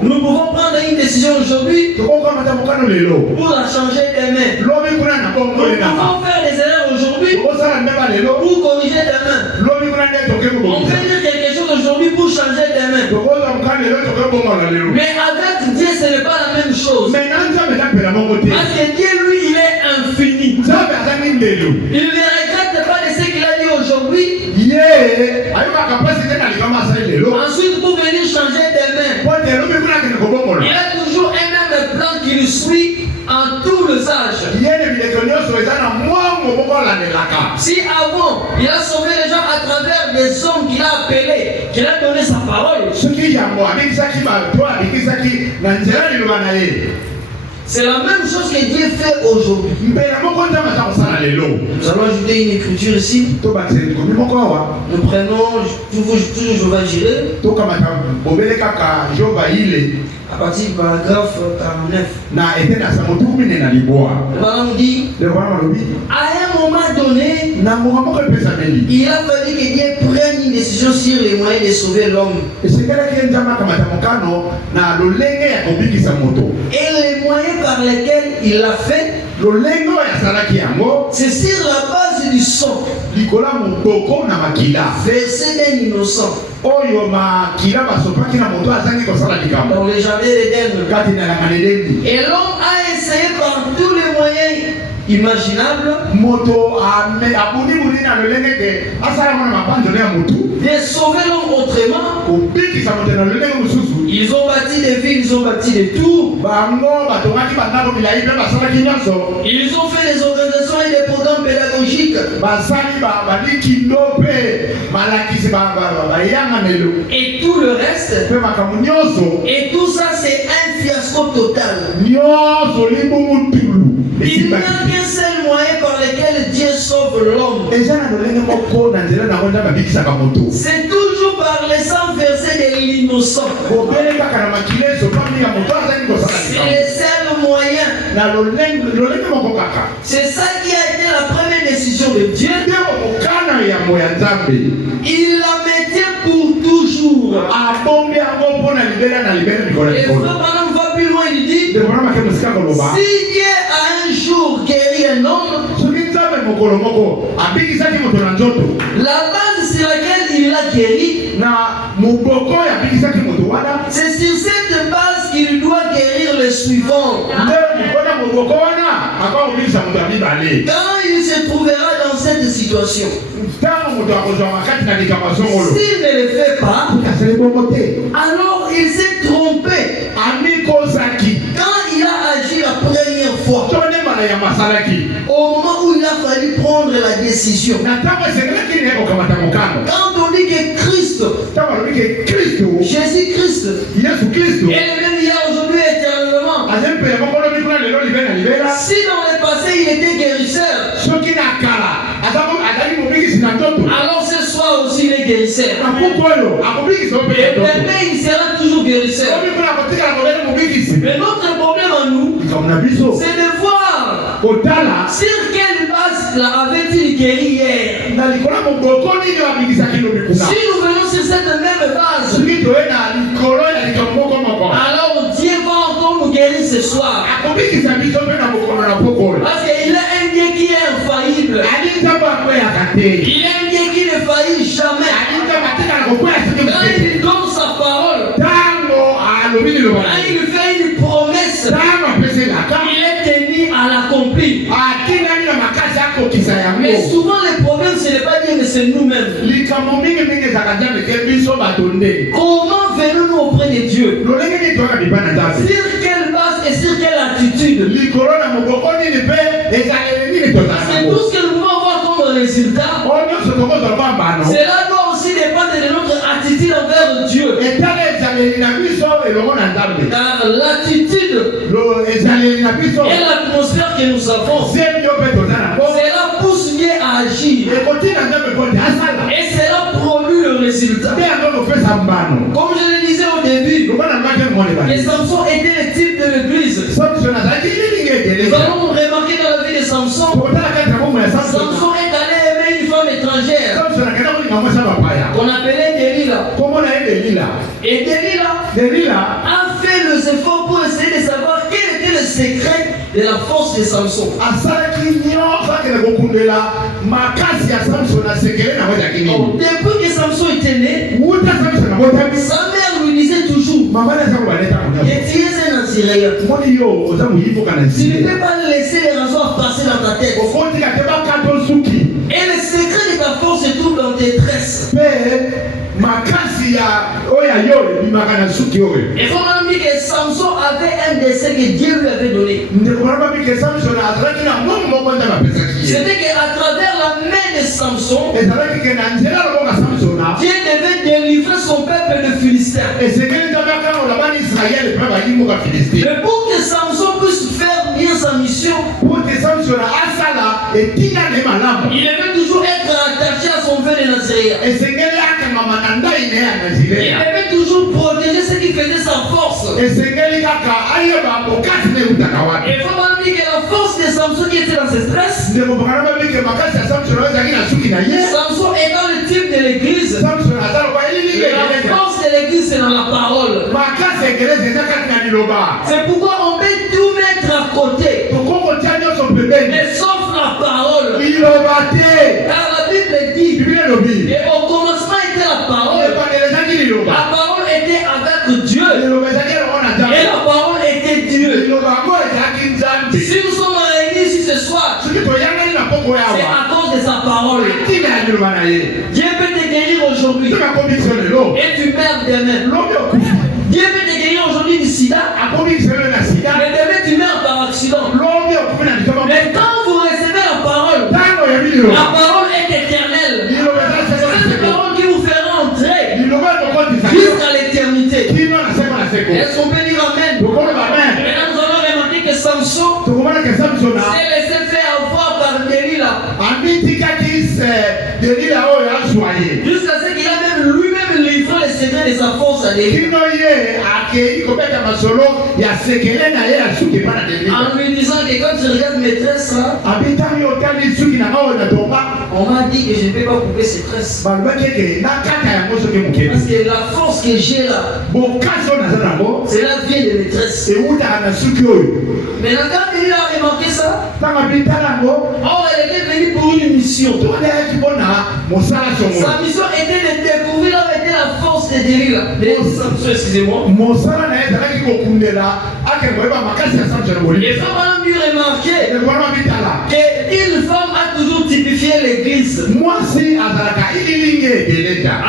nous pouvons prendre une décision aujourd'hui pour la changer demain. Nous pouvons faire des erreurs aujourd'hui pour corriger demain. On peut dire quelque chose aujourd'hui pour changer demain. Mais avec Dieu, ce n'est pas la même chose. Parce que Dieu, lui, il est infini. Il ne regrette pas de ce qu'il a dit aujourd'hui. Ensuite, pour venir changer demain, il a toujours un même plan qui nous suit en tout le sage. Si avant, il a sauvé les gens à travers des hommes qu'il a appelés, qu'il a donné sa parole. C'est la même chose que Dieu fait aujourd'hui. Nous allons ajouter une écriture ici. Nous prenons toujours Jéhovah Jireh. À partir du paragraphe 49. Le Balaam dit, à un moment donné, il a fallu que Dieu prenne une décision sur les moyens de sauver l'homme. Et les moyens par lesquels il l'a fait, c'est sur la base du sang versé d'un innocent dans les jardins d'Éden. Et l'homme a essayé par tous les moyens imaginables de sauver l'homme autrement. Ils ont bâti des villes, ils ont bâti des tours. Ils ont fait des organisations et des programmes pédagogiques. Et tout le reste. Et tout ça, c'est un fiasco total. Il n'y a qu'un seul moyen par lequel Dieu sauve l'homme. C'est toujours par le sang versé de l'innocent. C'est le seul moyen. C'est ça qui a été la première décision de Dieu. Il la mettait pour toujours. Et frère Balaam va plus loin, il dit, si Dieu a un jour guéri un homme, la base sur laquelle il l'a guéri, c'est sur cette base qu'il doit guérir le suivant. Quand il se trouvera dans cette situation, s'il ne le fait pas, alors il s'est trompé. Quand il a agi la première fois, au moment où il a fallu prendre la décision, quand on dit que Christ, Jésus-Christ, est le même hier, aujourd'hui, éternellement. Si dans le passé il était guérisseur, alors ce soir aussi il est guérisseur. Et demain il sera toujours guérisseur. Mais notre problème à nous, c'est de voir sur quelle base avait-il guéri hier. Si nous venons sur cette même base, alors Dieu va encore nous guérir ce soir. Parce qu'il a un Dieu qui est infaillible. Il a un Dieu qui ne faillit jamais. Quand il donne sa parole, quand il fait une promesse, il est tenu à l'accomplir. Mais souvent le problème ce n'est pas Dieu mais c'est nous-mêmes. Comment venons-nous auprès de Dieu? Sur quelle base et sur quelle attitude? C'est tout ce que nous pouvons avoir comme résultat. Cela doit aussi dépendre de notre attitude envers Dieu. Car l'attitude et l'atmosphère que nous avons, cela pousse bien à agir. Et cela produit le résultat. Comme je le disais au début, les Samson étaient le type de l'église. Nous allons remarquer dans la vie de Samson, Samson est allé aimer une femme étrangère qu'on appelait Delilah. Et Delilah a fait les efforts pour essayer de savoir quel était le secret de la force de Samson. Depuis que Samson était né, sa mère lui disait toujours, que tu es un Naziréen. Tu ne peux pas laisser les rasoirs passer dans ta tête. Et le secret de ta force se trouve dans tes tresses. Et faut même dire que Samson avait un dessein que Dieu lui avait donné. C'était qu'à travers la main de Samson, Dieu devait délivrer son peuple de Philistins. Mais pour que Samson puisse faire bien sa mission, il devait toujours être attaché à son vœu de Nazareth. Il devait toujours protéger ce qui faisait sa force. Et il faut même dire que la force de Samson qui était dans ce stress, Samson est dans le type de l'église. La force de l'église, c'est dans la parole. C'est pourquoi on peut tout mettre à côté, mais sauf la parole. Car la Bible dit, et au commencement était la parole. La parole était avec Dieu. Et la parole était Dieu. Si nous sommes réunis ici ce soir, c'est à cause de sa parole. Dieu peut te guérir aujourd'hui et tu meurs demain. Dieu peut te guérir aujourd'hui du sida, mais demain tu meurs par accident. Mais quand vous recevez la parole est éternelle. C'est cette parole qui vous fera entrer jusqu'à l'éternité. Est-ce qu'on peut dire amen? Maintenant nous allons remarquer que Samson s'est laissé faire avoir par Delilah. Jusqu'à ce qu'il a même lui-même livré les secrets de sa force à Delilah. En lui disant que quand je regarde mes tresses là, on m'a dit que je ne peux pas couper ces tresses. Parce que la force que j'ai là, c'est la vie de mes tresses. Mais quand il a remarqué ça, or elle était venue pour une mission. Sa mission était de découvrir là où était la force de Delilah. Excusez-moi. Il faut mieux remarquer qu'une femme a toujours typifié l'église.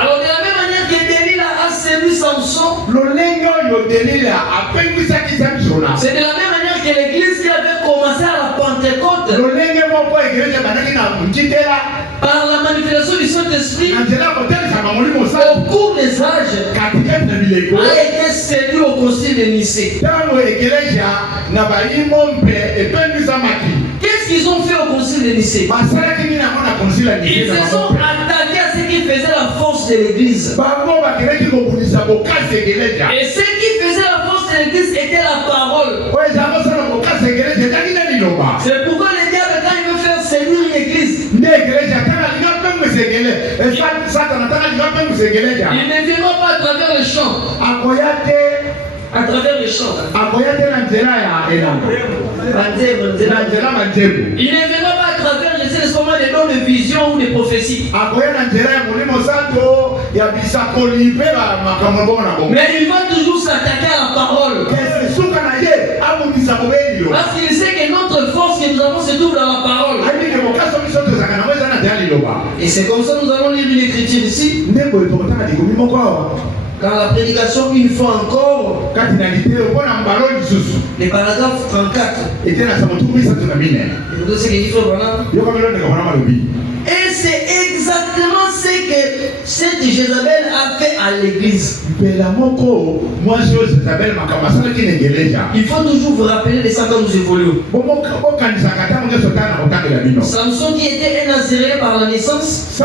Alors de la même manière que Delilah a séduit Samson, c'est de la même manière que l'église qui avait commencé à la Pentecôte, par la manifestation du Saint-Esprit, au cours des âges, a été séduit au concile de Nicée. Qu'est-ce qu'ils ont fait au concile de Nicée? Ils se sont attaqués à ce qui faisait la force de l'église. Et ce qui faisait la force de l'église était la parole. C'est pourquoi le diable, quand il veut faire séduire une église, il ne viendra pas à travers le chant. À travers les chants. Il ne viendra pas à travers, je sais, des dons de vision ou de prophétie. Mais il va toujours s'attaquer à la parole. Parce qu'il sait que notre force que nous avons se trouve dans la parole. Et c'est comme ça que nous allons lire une écriture ici. Dans la prédication, une fois encore, les paragraphes 34. Et c'est exactement ce que cette Jézabel a fait à l'église. Il faut toujours vous rappeler de ça quand nous évoluons. Samson qui était un Nazaréen par la naissance.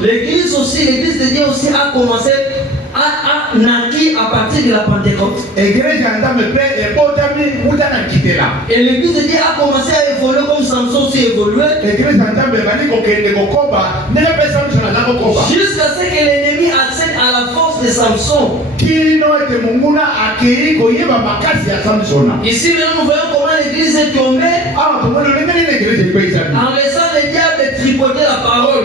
L'église aussi, l'église de Dieu aussi a commencé a naquit à partir de la Pentecôte. Et l'église de Dieu a commencé à évoluer comme Samson s'est évolué. Jusqu'à ce que l'ennemi accède à la force de Samson. Ici maintenant nous voyons comment l'église est tombée en laissant le diable tripoter la parole.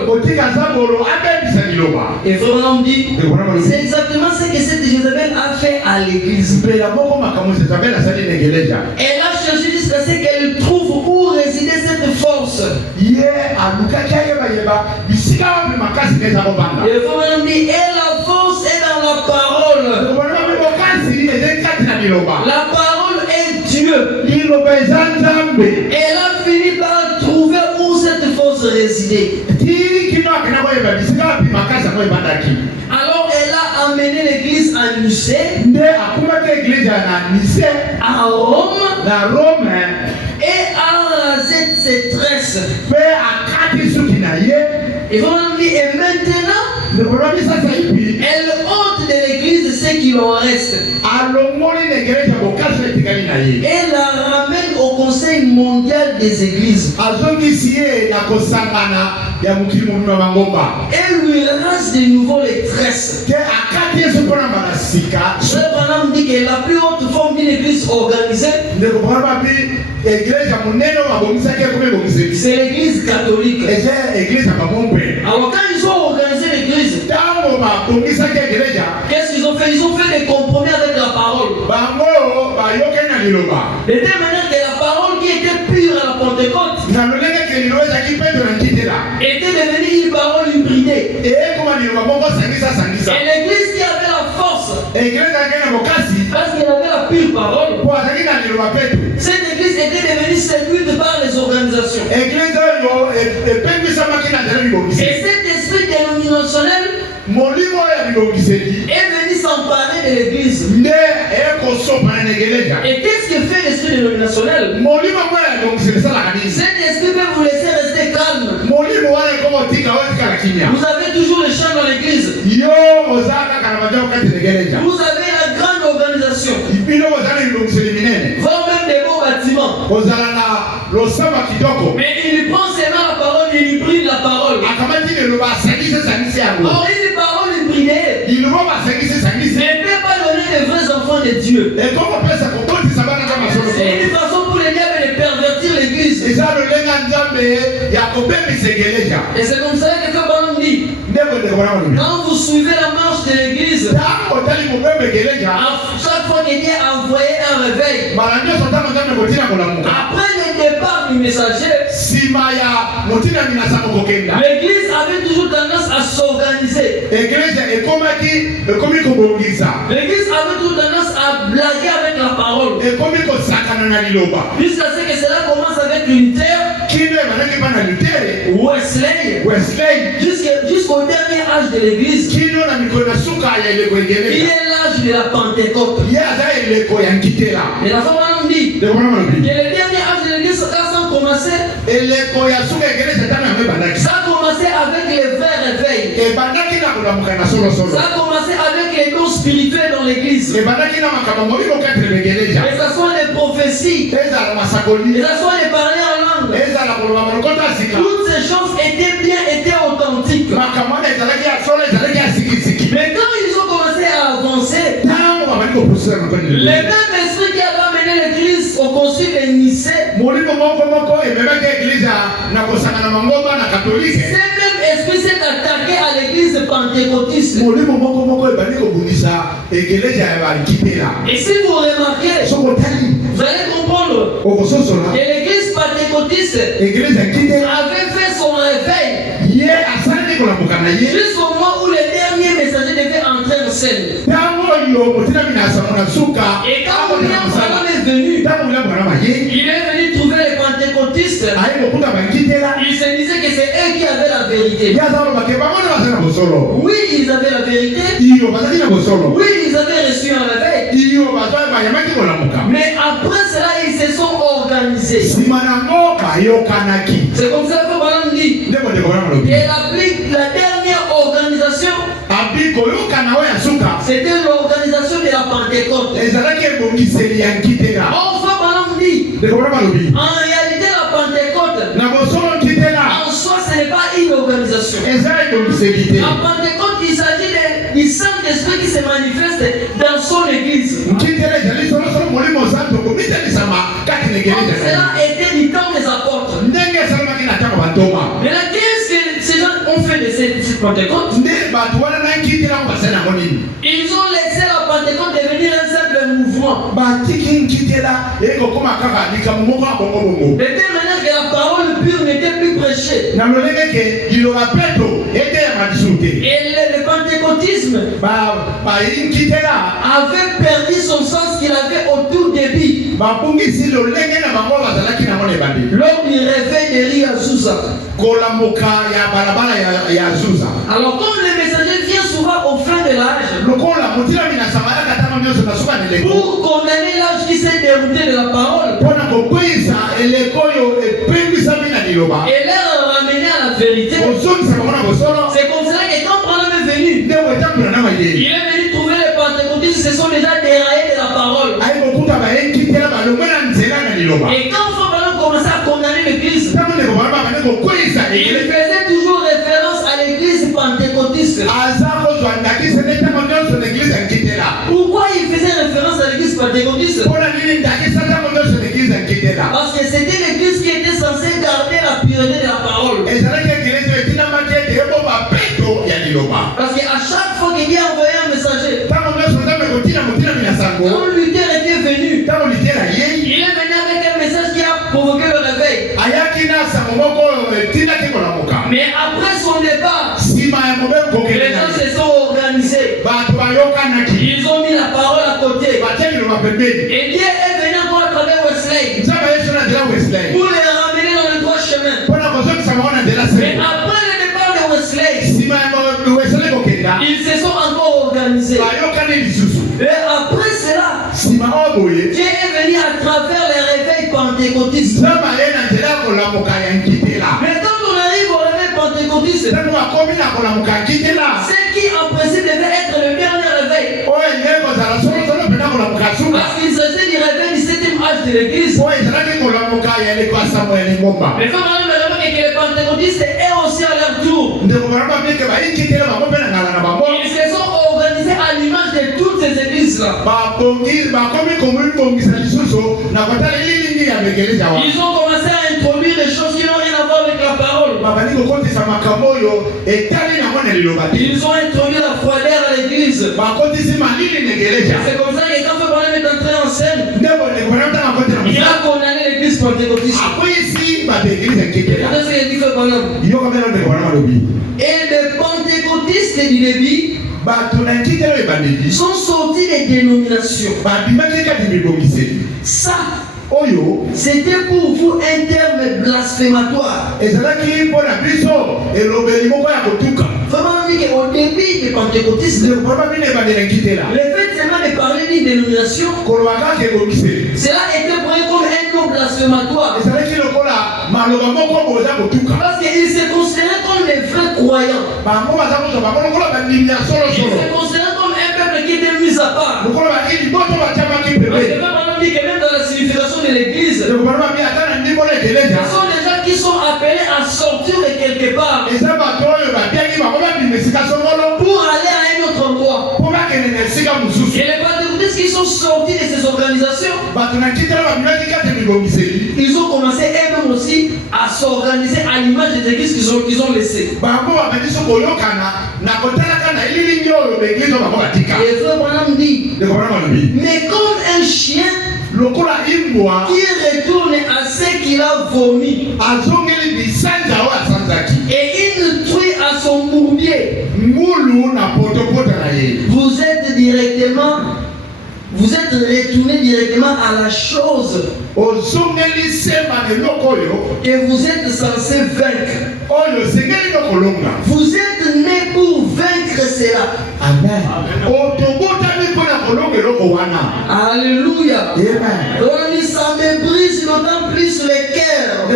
Et vraiment on dit, c'est exactement ce que cette Jézabel a fait à l'église. Elle a cherché jusqu'à ce qu'elle trouve où résidait cette force. Et vraiment on dit, et la force est dans la parole. La parole est Dieu. Dieu. Elle a fini par trouver où cette force résidait. Alors elle a amené l'église à Nicée, à Rome, et a rasé ses tresses. Et maintenant, elle ôte de l'église ce qui en reste. Et la ramène au Conseil mondial des églises. Et lui rase de nouveau les tresses. Le Branham dit que la plus haute forme d'une église organisée, c'est l'église catholique. Alors quand ils ont organisé l'église, qu'est-ce qu'ils ont fait? Ils ont fait des compromis avec la parole. De telle manière que la parole qui était pure à la Pentecôte était devenue une parole hybridée. Et l'église qui avait la force, parce qu'elle avait la pure parole, cette église était devenue séduite par les organisations. Et cet esprit dénominationnel est venu s'emparer de l'église. Et qu'est-ce que fait l'esprit dénominationnel? Cet esprit peut vous laisser rester calme. Vous avez toujours les chants dans l'église. Vous avez la grande organisation. Voire même des beaux bâtiments. Mais il prend seulement la parole et il brille la parole. Or, une parole hybridée ne peut pas donner les vrais enfants de Dieu. C'est une façon pour les diables de pervertir l'église. Et c'est comme ça que Branham dit. Quand vous suivez la marche de l'église, chaque fois que Dieu a envoyé un réveil, après le départ du messager, l'église avait toujours tendance à s'organiser. L'église avait toujours tendance à blaguer avec la parole. Jusqu'à ce que cela commence avec Luther, Wesley, jusqu'au dernier âge de l'église, qui est l'âge de la Pentecôte. Et la femme dit que le dernier âge de l'église, ça a commencé. Ça a commencé avec les vrais réveils. Ça a commencé avec les dons spirituels dans l'église. Et ça soit les prophéties, et ça soit les parler en langue. Toutes ces choses étaient authentiques. Mais quand ils ont commencé à avancer, les mêmes esprits qui avaient amené l'église au concile de Nicée, ces mêmes esprits s'est attaqué à l'église pentecôtiste. Et si vous remarquez, vous allez comprendre que l'église pentecôtiste avait fait son réveil jusqu'au moment où les derniers messagers devaient entrer en scène. Et quand William Branham est venu, il est venu trouver les pentecôtistes. Il se disait que c'est eux qui avaient la vérité. Oui, ils avaient la vérité. Oui, ils avaient reçu un réveil. Mais après cela, ils se sont organisés. C'est comme ça que Branham dit. Et la dernière organisation, c'était l'organisation de la Pentecôte. Enfin, Branham dit, en réalité, la Pentecôte, en soi, ce n'est pas une organisation. La Pentecôte, il s'agit du Saint-Esprit qui se manifeste dans son église. Cela était du temps des apôtres. Mais là, qu'est-ce que ces gens ont fait de cette Pentecôte? Ils ont laissé la Pentecôte devenir un simple mouvement. De telle manière que la parole pure n'était plus prêchée péché. Et le pentecôtisme avait perdu son sens qu'il avait au tout début. Lors du réveil de Ria Azusa. Alors comme le messager vient souvent au fin de l'âge pour condamner l'âge qui s'est dérouté de la parole et leur ramener à la vérité, c'est comme cela que quand Branham est venu, il est venu trouver les pentecôtistes qui se sont déjà déraillés de la parole. Et quand Branham commençait à condamner l'église, il faisait toujours référence à l'église pentecôtiste. Pourquoi il faisait référence à l'église pentecôtiste? Parce que c'était l'église qui était censée garder la pureté de la parole. Parce qu'à chaque fois qu'il y a envoyé un messager, quand Luther était venu, il est venu avec un message qui a provoqué le réveil. Mais après son départ, les gens se sont organisés. Ils ont mis la parole à côté. Et Dieu est venu encore à travers Wesley pour les ramener dans le droit chemin. Mais après le départ de Wesley, ils se sont encore organisés. Et après cela, Dieu est venu à travers les réveils pentecôtistes. Mais quand on arrive au réveil pentecôtiste, ce qui en principe devait être le dernier réveil, parce qu'il s'agit du réveil du 7e âge de l'église. Mais quand on remarque que les pentecôtistes est aussi à leur tour, ils se sont organisés à l'image de toutes ces églises-là. Ils ont commencé à introduire des choses qui n'ont rien à voir avec la parole. Ils ont introduit la froideur à l'église. C'est comme ça que quand Branham est entré en scène, il a condamné l'église pentecôtiste. Et les pentecôtistes du début sont sortis des dénominations. Ça, c'était pour vous un terme blasphématoire. Vraiment dit qu'au début des pentecôtistes, le fait seulement de parler d'une dénomination, cela était pris comme un nom blasphématoire. Parce qu'ils se considéraient comme des vrais croyants. Ils se considéraient comme un peuple qui était mis à part. Parce que Branham dit que même dans la signification de l'église, ce sont des gens qui sont appelés à sortir de quelque part pour aller à un autre endroit. Et les pentecôtistes qui sont sortis de ces organisations, ils ont commencé eux-mêmes aussi à s'organiser à l'image des églises qu'ils ont laissées. Et Frère Branham dit, mais comme un chien qui retourne à ce qu'il a vomi et une truie à son bourbier, vous êtes retourné directement à la chose que vous êtes censé vaincre. Vous êtes né pour vaincre cela. Amen. Alléluia. Amen. Ça me brise d'autant plus le cœur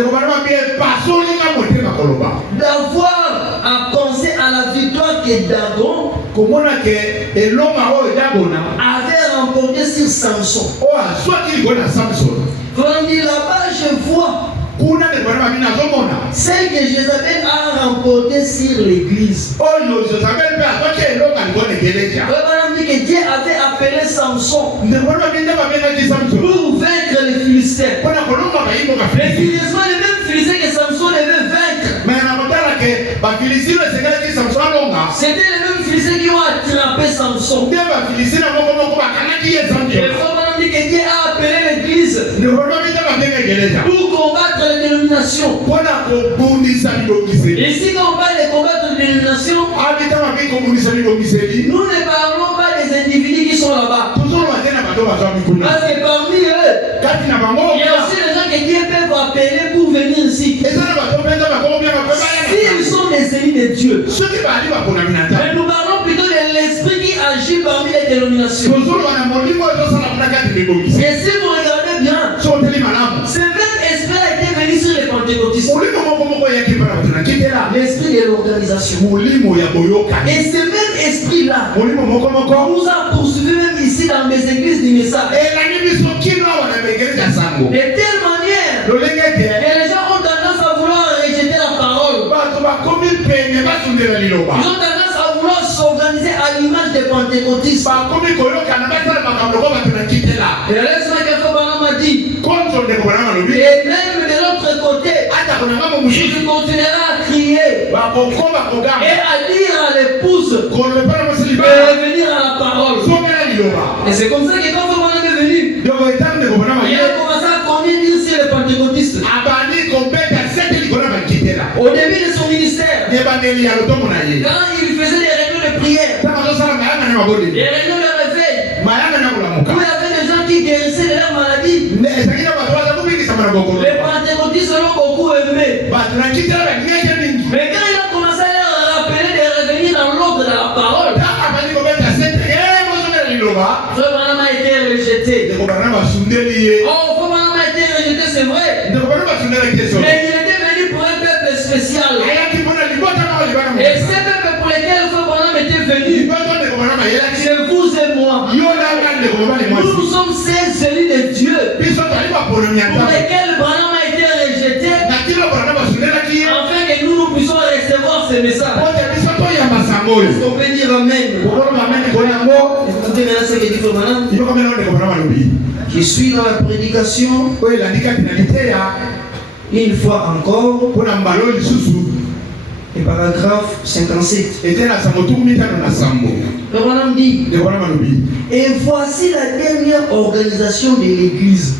d'avoir à penser à la victoire que Dagon avait remportée sur Samson. Là-bas, je vois celle que Jézabel a remportée sur l'église. Que Dieu avait appelé Samson pour vaincre les Philistins. Mais curieusement, les mêmes Philistins que Samson devait vaincre, c'était les mêmes Philistins qui ont attrapé Samson. Et il faut dit que Dieu a appelé l'église pour combattre les dénominations dénominations. Ici, quand on parle de combattre de dénomination, nous ne parlons pas des individus qui sont là-bas. Parce que parmi eux, il y a aussi des gens que Dieu peut appeler pour venir ici. S'ils sont des ennemis de Dieu. Mais nous parlons plutôt de l'esprit qui agit parmi les dénominations. Et si vous regardez bien, ce même esprit a été venu sur les pentecôtistes. L'esprit de l'organisation. Et ce même esprit-là nous a poursuivis même ici dans mes églises du message. De telle manière que les gens ont tendance à vouloir rejeter la parole. Ils ont tendance à vouloir s'organiser à l'image des pentecôtistes. Et laisse-moi qu'il faut m'a dit. Et même de l'autre côté, il continuera à crier et à dire à l'épouse de revenir à la parole. Et c'est comme ça que quand Fabana est venu, il a commencé à conduire sur les pentecôtistes. Au début de son ministère, quand il faisait des réunions de prière, des réunions de réveil, où il y avait des gens qui guérissaient de leur maladie, les pentecôtistes l'ont beaucoup aimé. Mais quand il a commencé à leur rappeler de revenir dans l'ordre de la parole, Frère Branham a été rejeté. Oh, Frère Branham a été rejeté, c'est vrai. Mais il était venu pour un peuple spécial. Et ces peuples pour lesquels Frère Branham était venu, c'est vous et moi. Nous sommes ces élus de Dieu pour lesquels Branham a été rejeté, afin que nous puissions recevoir ces messages. Est-ce qu'on peut dire Amen? Écoutez maintenant ce que dit Frère Branham. Je suis dans la prédication une fois encore. Et paragraphe 57. Frère Branham dit: et voici la dernière organisation de l'église,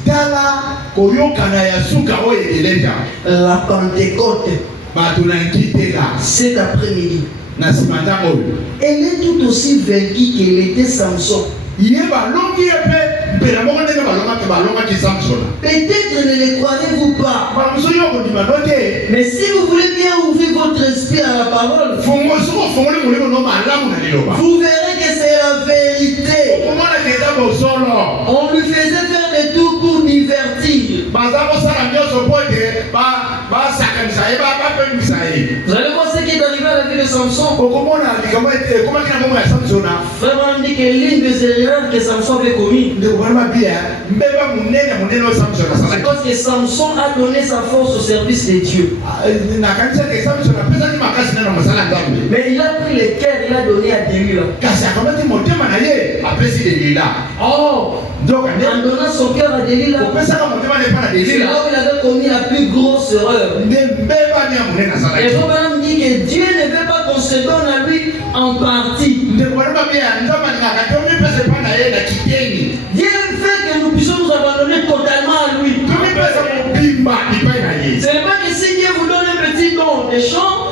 la Pentecôte, cet après-midi. Elle est tout aussi vaincue qu'elle était Samson. Peut-être ne le croirez-vous pas, mais si vous voulez bien ouvrir votre esprit à la parole, vous verrez que c'est la vérité. On lui faisait faire des tours pour divertir. Vous allez voir ce qui est arrivé à la vie de Samson. Vraiment, on dit que l'une de ces erreurs que Samson avait commis, c'est parce que Samson a donné sa force au service de Dieu. Mais il a pris le cœur, il a donné à Delilah. Oh, en donnant son cœur à Delilah, c'est là où il avait commis la plus grosse erreur. Et Robert dit que Dieu ne veut pas qu'on se donne à lui en partie. Dieu veut que nous puissions nous abandonner totalement à lui. Ce n'est pas que si Dieu vous donne un petit don de chant, ou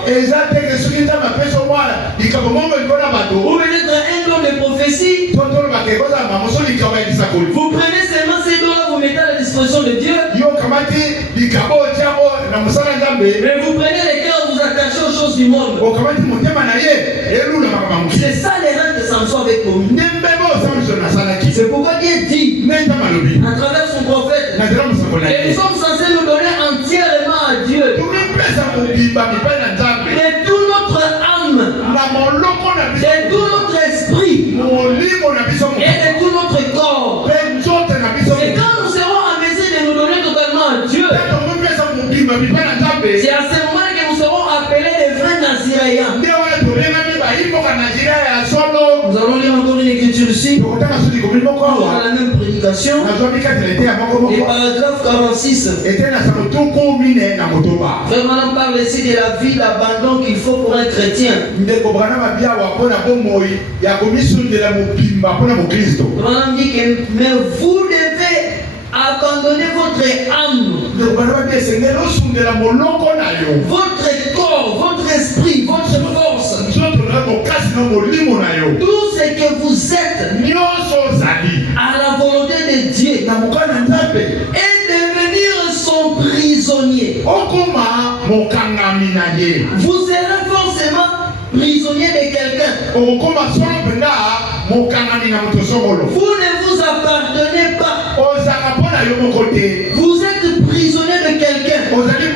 peut-être un don de prophétie, vous prenez seulement ces dons-là, vous mettez à la disposition de Dieu. Mais vous prenez les cœurs, vous attachez aux choses du monde. C'est ça l'erreur que Samson avait commis. C'est pourquoi Dieu dit à travers son prophète que nous sommes censés nous donner entièrement à Dieu. De toute notre âme, de tout notre esprit et de tout notre corps. Et quand nous serons en mesure de nous donner totalement à Dieu, c'est à ce moment que nous serons appelés les vrais Naziréens. Nous allons lire encore une écriture ici, dans la même prédication, et paragraphe 46. Frère Branham parle ici de la vie d'abandon qu'il faut pour un chrétien. Frère Branham dit que mais vous devez abandonner votre âme. votre corps, votre esprit, votre force, tout ce que vous êtes à la volonté de Dieu et devenir son prisonnier. Vous serez forcément prisonnier de quelqu'un. Vous ne vous appartenez pas. Vous êtes prisonnier de quelqu'un. Vous êtes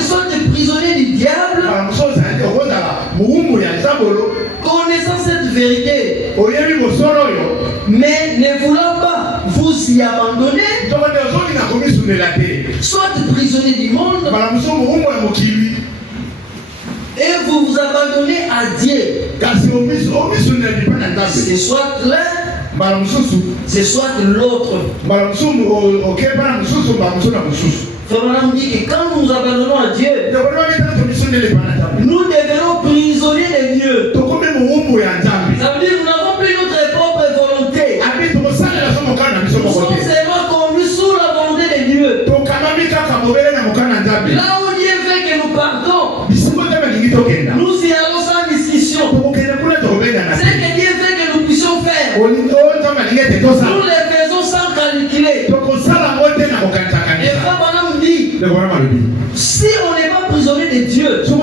soit prisonnier du diable. Connaissant cette vérité, mais ne voulant pas vous y abandonner, soit prisonnier du monde, et vous vous abandonnez à Dieu. C'est soit l'un, c'est soit l'autre. Frère dit que quand nous nous abandonnons à Dieu, nous devenons prisonniers de Dieu. Ça veut dire que nous n'avons plus notre propre volonté. Nous sommes seulement conduits sous la volonté de Dieu. Là où Dieu veut que nous partons, nous y allons sans discussion. C'est que Dieu veut que nous puissions faire. Nous les faisons sans calculer. Et Frère Branham dit, si on n'est pas prisonnier de Dieu, c'est que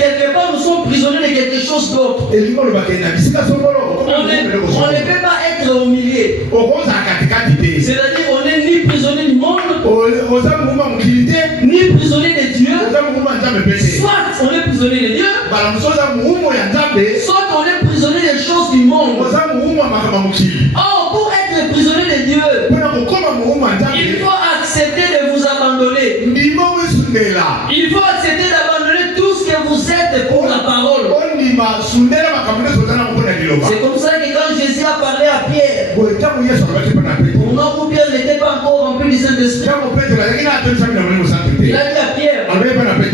quelque part nous sommes prisonniers de quelque chose d'autre. On ne peut pas être au milieu. C'est-à-dire qu'on n'est ni prisonnier du monde, ni prisonnier de Dieu. Soit on est prisonnier de Dieu, soit on est prisonnier des choses du monde. Or, pour être prisonnier de Dieu, il faut accepter de vous abandonner. Il faut accepter d'abandonner tout ce que vous êtes pour la parole. C'est comme ça que quand Jésus a parlé à Pierre, pour nom où Pierre n'était pas encore rempli du Saint-Esprit, il a dit à Pierre,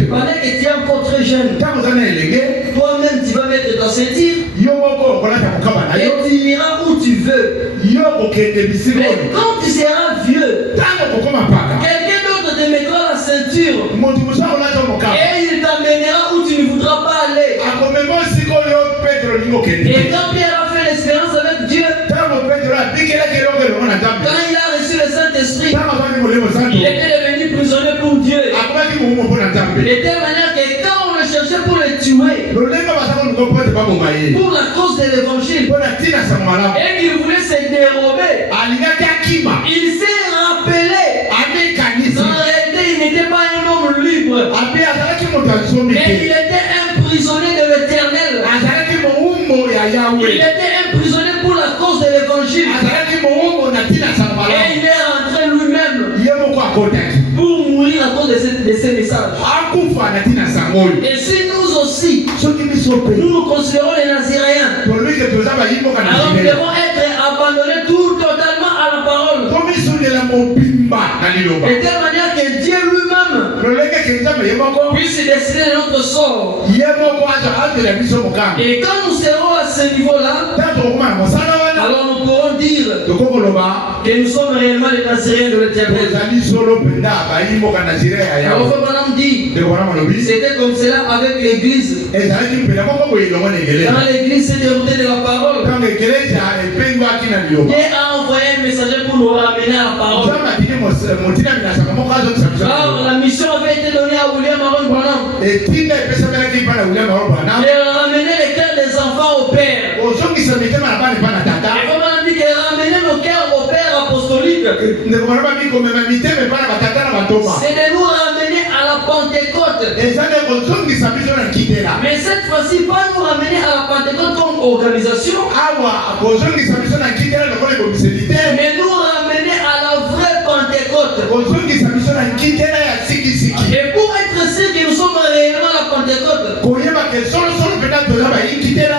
pendant que tu es encore très jeune, toi-même tu vas mettre ta ceinture et tu iras où tu veux. Mais quand tu seras vieux, quelqu'un d'autre te mettra la ceinture et il t'amènera où tu ne voudras pas aller. Et quand Pierre a fait l'expérience avec Dieu, quand il a reçu le Saint-Esprit, il était devenu prisonnier pour Dieu. De telle manière que quand on le cherchait pour le tuer, pour la cause de l'évangile, et qu'il voulait se dérober, il s'est rappelé. En réalité, il n'était pas un homme libre, mais il était un prisonnier de l'Éternel. Il était un prisonnier pour la cause de l'évangile. Et il est rentré lui-même pour mourir à cause de ces messages. Et si nous aussi, nous nous considérons les Naziréens, alors nous devons être abandonnés tout totalement à la parole. De telle manière que Dieu lui-même puisse décider notre sort. Et quand nous serons à ce niveau-là, alors nous pourrons dire que nous sommes réellement les Naziréens de l'Éternel. Alors Frère Branham dit, c'était comme cela avec l'Église. Quand l'Église s'est déroutée de la parole, Dieu a envoyé un messager pour nous ramener à la parole. Alors la mission avait été donnée à William Aaron Branham de ramener les cœurs des enfants au Père. Et comme on a dit que ramener nos cœurs au Père apostolique, c'est de nous ramener à la Pentecôte. Mais cette fois-ci, pas nous ramener à la Pentecôte comme organisation, mais nous ramener à la vraie Pentecôte. Et pour être sûr que nous sommes réellement à la Pentecôte,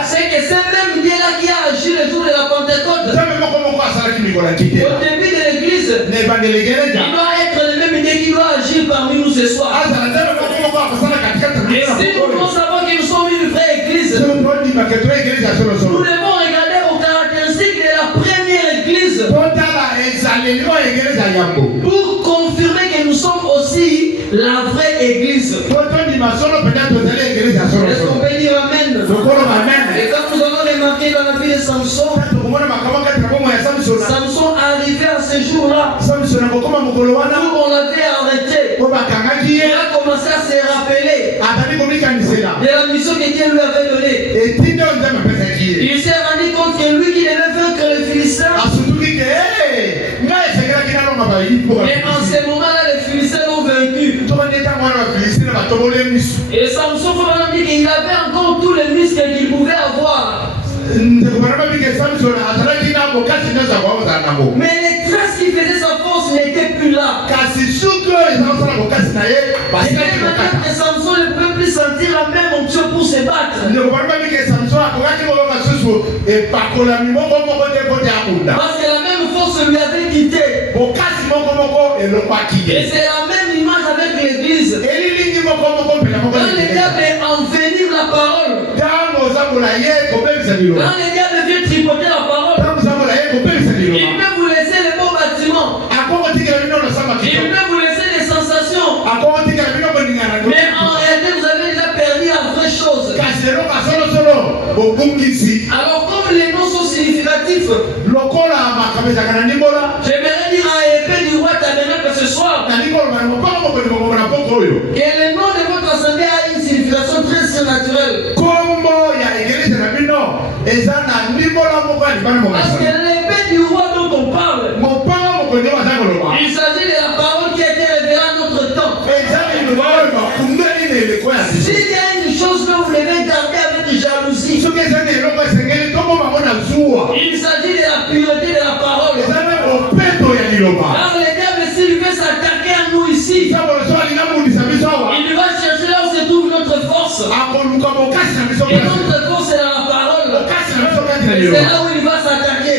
c'est que c'est même Dieu-là qui a agi le jour de la Pentecôte. Au début de l'église, il doit être le même Dieu qui doit agir parmi nous ce soir. Et si nous voulons savoir que nous sommes une vraie église, nous devons regarder aux caractéristiques de la première église. pour confirmer que nous sommes aussi la vraie église. Est-ce qu'on peut dire Amen? Et quand nous avons remarqué dans la vie de Samson, Samson arrivé à ce jour-là où on l'avait arrêté. Il a commencé à se rappeler de la mission que Dieu lui avait donnée. Il s'est rendu compte que lui qui devait vaincre les Philistins, mais en ce moment-là, les Philistins l'ont vaincu. Et Samson, il dit qu'il avait encore tous les muscles qu'il pouvait avoir. Mais les traces qui faisaient sa force n'étaient plus là. Et maintenant que Samson ne peut plus sentir la même onction pour se battre. Parce que la même force lui avait quitté. Et c'est la même image avec l'église. Quand le diable est envenime la parole, quand le diable vient tripoter la parole, il peut vous laisser les beaux bâtiments, il peut vous laisser des sensations, mais en réalité vous avez déjà perdu la vraie chose. Alors comme les noms sont significatifs, j'aimerais dire à l'épée du roi Tabernacle ce soir que le nom de votre assemblée a une signification très surnaturelle. Parce que l'épée du roi dont on parle, il s'agit de la parole qui a été révélée à notre temps. S'il y a une chose que vous devez garder avec jalousie, il s'agit de la pureté de la parole. Alors le diable, s'il veut s'attaquer à nous ici, il va chercher là où se trouve notre force. Et notre force est dans la parole. C'est là où il va s'attaquer.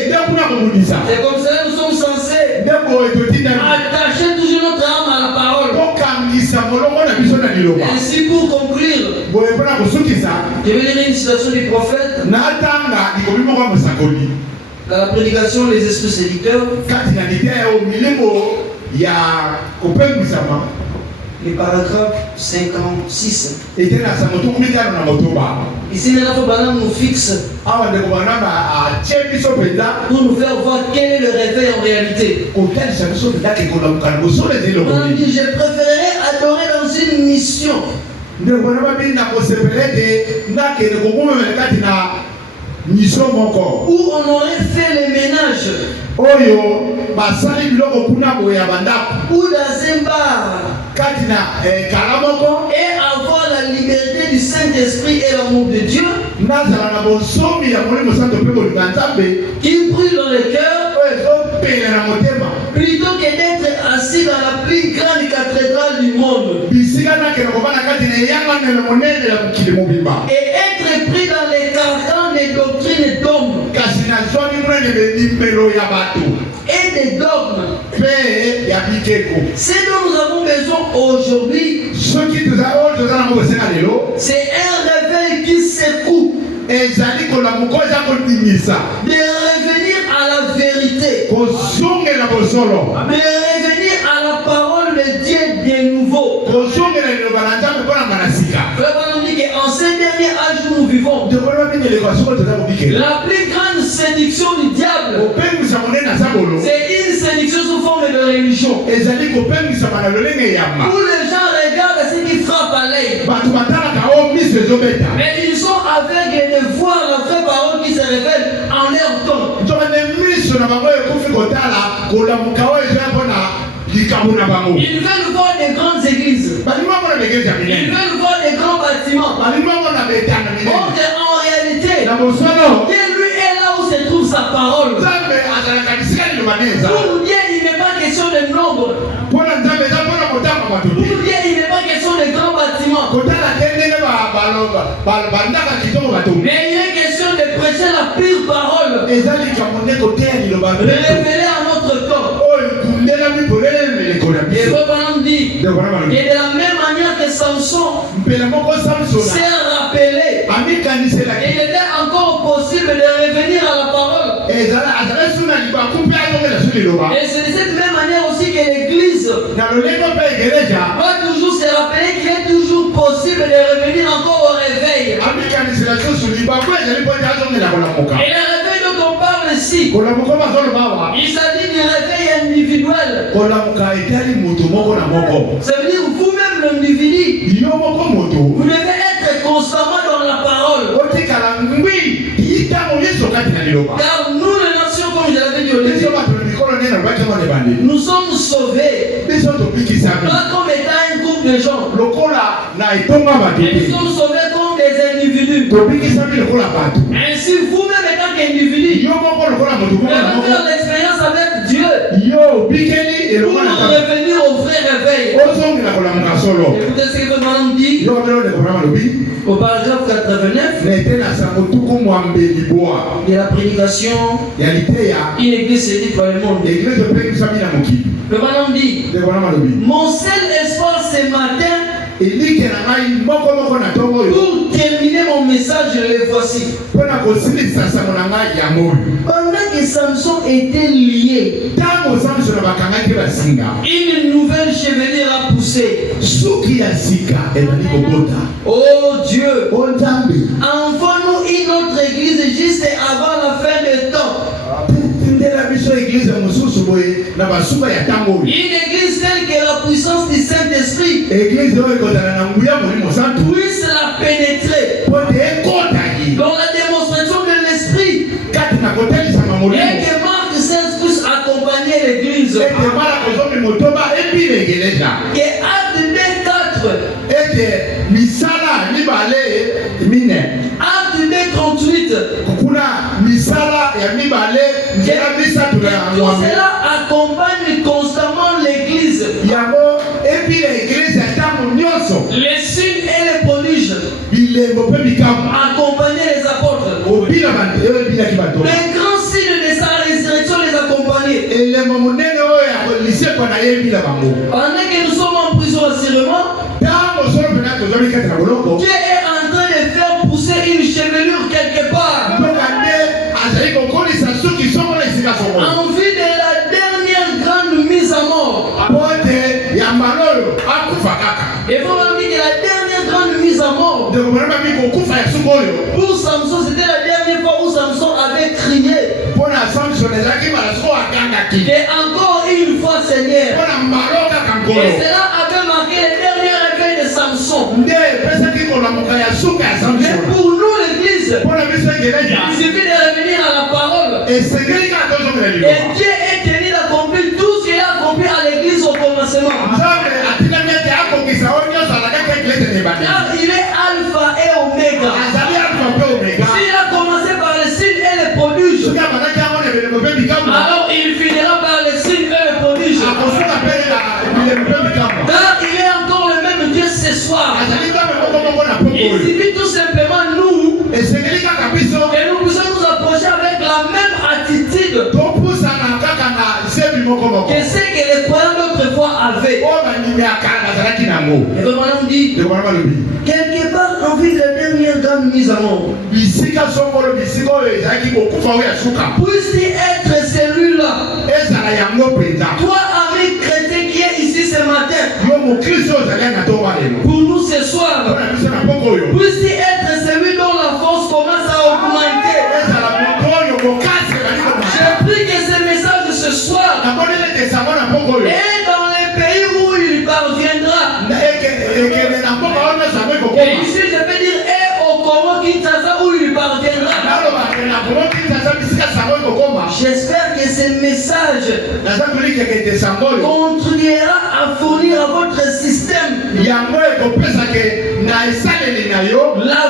C'est comme ça que nous sommes censés attacher toujours notre âme à la parole. Ainsi, pour conclure, je vais lire une citation du prophète. Dans la prédication, les esprits séducteurs, le paragraphe 56. Ici, maintenant, nous fixe pour nous faire voir quel est le réveil en réalité. Je préférerais adorer dans une mission. Où on aurait fait les ménages. Ou dans un bar. Et avoir la liberté du Saint-Esprit et l'amour de Dieu qui brûle dans le cœur, plutôt que d'être assis dans la plus grande cathédrale du monde et être pris dans les carcans des doctrines d'hommes et des dogmes. Ce dont nous avons besoin aujourd'hui, c'est un réveil qui secoue, de revenir à la vérité, de revenir à la parole de Dieu de nouveau. On dit qu'en ces derniers âges où nous vivons, la plus grande séduction du diable, c'est une séduction sous forme de religion, où les gens regardent ce qui frappe à l'œil, mais ils sont aveugles de voir la vraie parole qui se révèle en leur temps. Ils veulent voir des grandes églises, ils veulent voir des grands bâtiments. Or en réalité, Dieu lui est là où se trouve sa parole. Pour Dieu, il n'est pas question de nombre. Pour Dieu, il n'est pas question de grands bâtiments. Mais il est question de prêcher la pure parole, révélée à notre temps. Et votre homme dit, et de la même manière que Samson s'est rappelé, il était encore possible de revenir à la parole. Et c'est de cette même manière aussi que l'Église va toujours se rappeler qu'il est toujours possible de revenir encore au réveil. Et le réveil dont on parle ici, il s'agit du réveil individuel. Ça veut dire vous-même l'individu, vous devez être constamment dans la parole. Car nous les nations, comme je l'avais dit au début, nous sommes sauvés. Pas comme étant un groupe de gens. Et nous sommes sauvés comme des individus. Ainsi, vous-même étant qu'individu, vous devez faire l'expérience avec Dieu pour revenir au vrai réveil. Écoutez ce que votre madame dit au paragraphe 89 de la prédication une église se dit dans le monde. Le madame dit mon seul espoir ce matin pour terminer mon message, le voici. Pendant que Samson était lié, une nouvelle chevelure a poussé. Oh Dieu, envoie-nous une autre église juste avant la fin des temps. Une église telle que la puissance du Saint-Esprit puisse la pénétrer dans la démonstration de l'Esprit et que Marc 16 puisse accompagner l'église. Que Acte 4 Acte 38 tout cela accompagne constamment l'église. Les signes et les prodiges accompagner les apôtres. Les grands signes de sa résurrection les accompagner. Pendant que nous sommes en prison assurément, Dieu est en train de faire pousser une chevelure quelque part en vue de la dernière grande mise à mort. Et vous m'avez dit que la dernière grande mise à mort pour Samson, c'était la dernière fois où Samson avait crié. Et encore une fois, Seigneur. Et cela avait marqué le dernier réveil de Samson. Mais pour nous, l'église, il suffit de revenir à la parole. Et Dieu est tenu d'accomplir tout ce qu'il a accompli à l'église au commencement. Car il est alpha et oméga. S'il a commencé par les signes et les prodiges, alors il finira par les signes et les prodiges. Car il est encore le même Dieu ce soir. Il suffit tout simplement nous et nous puissions nous approcher avec la même attitude que ce que les croyants d'autrefois avaient. Et le madame dit quelque part en vue de la dernière grande mise à mort, puisse-t-il être celui-là? Toi, ami chrétien qui est ici ce matin, pour nous ce soir, puisse-t-il être celui dont la force commence à augmenter? Je prie que ce message ce soir et dans les pays où il parviendra, et ici je peux dire et au Congo Kinshasa où il parviendra, j'espère que ce message contribuera à fournir à votre système la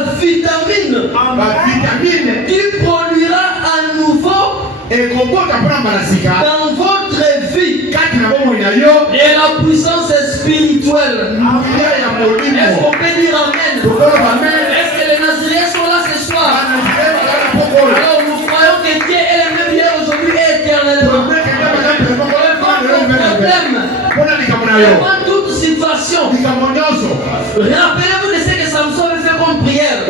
vitamine qui produira à nouveau dans votre vie et la puissance spirituelle. Est-ce qu'on peut dire Amen? Est-ce que les Nazaréens sont là ce soir? Alors nous croyons que Dieu est le même hier, aujourd'hui et éternellement. Devant toute situation, rappelez-vous de ce que Samson avait fait comme prière. Et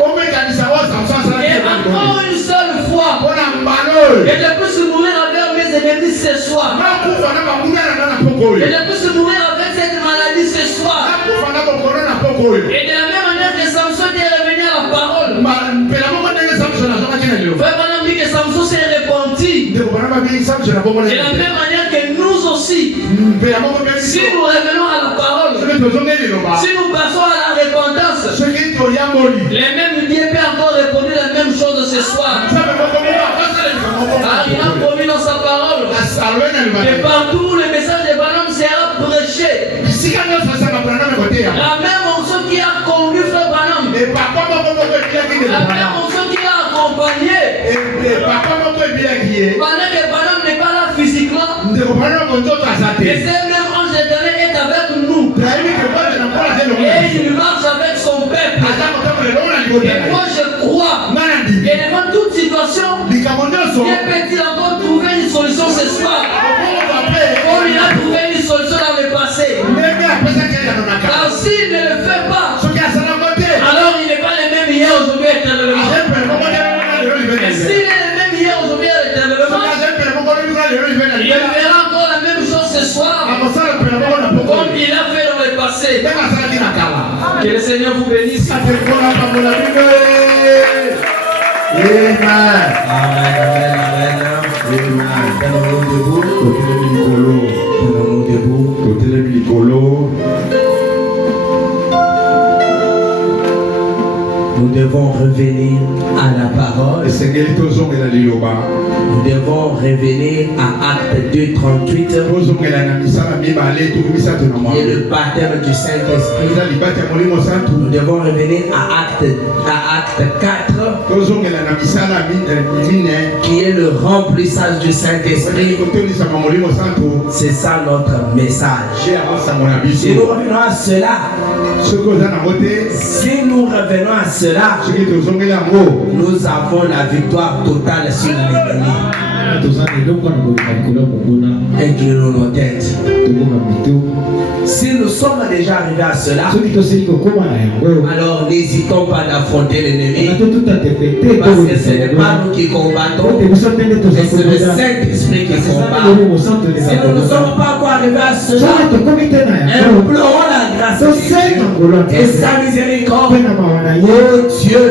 encore une seule fois, et je puisse mourir envers mes ennemis ce soir. Et je peux se mourir avec cette maladie ce soir. Et de la même manière que Samson est revenu à la parole. Frère Branham dit que Samson s'est repenti. De la même manière que nous aussi, si nous revenons à la parole, si nous passons à la repentance, les mêmes Dieu peut encore répondre la même chose ce soir. Il a promis dans sa parole. Et partout le message de Branham sera prêché. La même onction qui a conduit Frère Branham. La même onction qui l'a accompagné. Pendant que Branham n'est pas là physiquement, et ce même ange éternel est avec nous. Et il marche avec son peuple. Et moi je crois que devant toute situation, Dieu peut-il encore trouver une solution ce soir. Comme il a trouvé une solution dans le passé. Car s'il ne le fait pas, alors il n'est pas le même hier, aujourd'hui, éternellement. Et s'il est le même hier, aujourd'hui, éternellement, il verra encore la même chose ce soir, comme il a fait dans le passé. Que le Seigneur vous bénisse. Amen. Nous devons revenir à la parole. Nous devons revenir à Acte 2:38. Qui est le baptême du Saint-Esprit. Nous devons revenir à Acte 4. Qui est le remplissage du Saint-Esprit. C'est ça notre message. Si nous revenons à cela, nous avons la victoire totale sur l'ennemi. Inclinons nos têtes. Si nous sommes déjà arrivés à cela, alors n'hésitons pas d'affronter l'ennemi. Parce que ce n'est pas nous qui combattons, mais c'est le Saint-Esprit qui combat. Si nous ne sommes pas encore arrivés à cela, implorons la grâce de Dieu et sa miséricorde. Oh Dieu,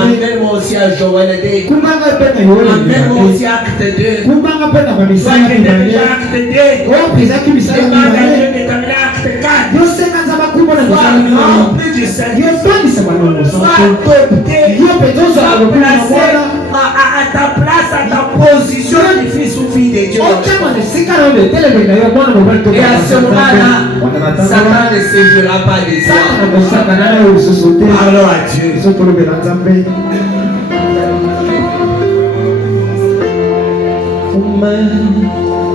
amène-moi aussi à Joël D. Amène-moi aussi à Acte 2. Sois que déjà Acte 2. Acte 4. Sois rempli du Seigneur. Sois adopté. Sois placé à ta place, à ta position de fils ou fille de Dieu. Et à ce moment-là, Satan ne séjournera pas de toi. Parlons à Dieu.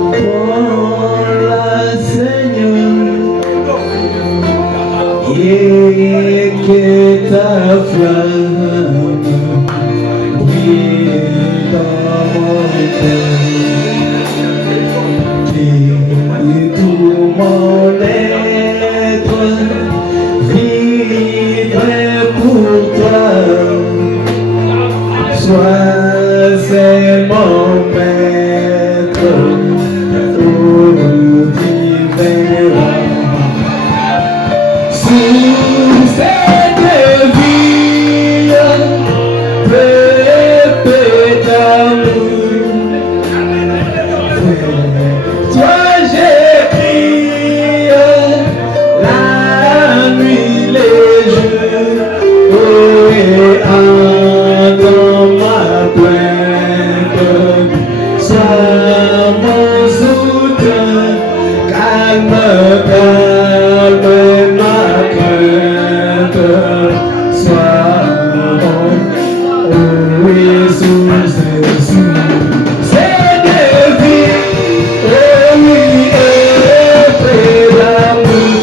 Pour la Seigneur, et que ta flamme brille dans mon cœur, qui tout mon être vivrait pour toi. Sois mon maître, oh divin roi. Sous cette vie, peu d'amour. Toi j'écris la nuit, les jours, oh et dans ma plainte, sois mon soutien, calme ma crainte, sois mon, oh Jésus, c'est de vie, oh oui, et près d'amour.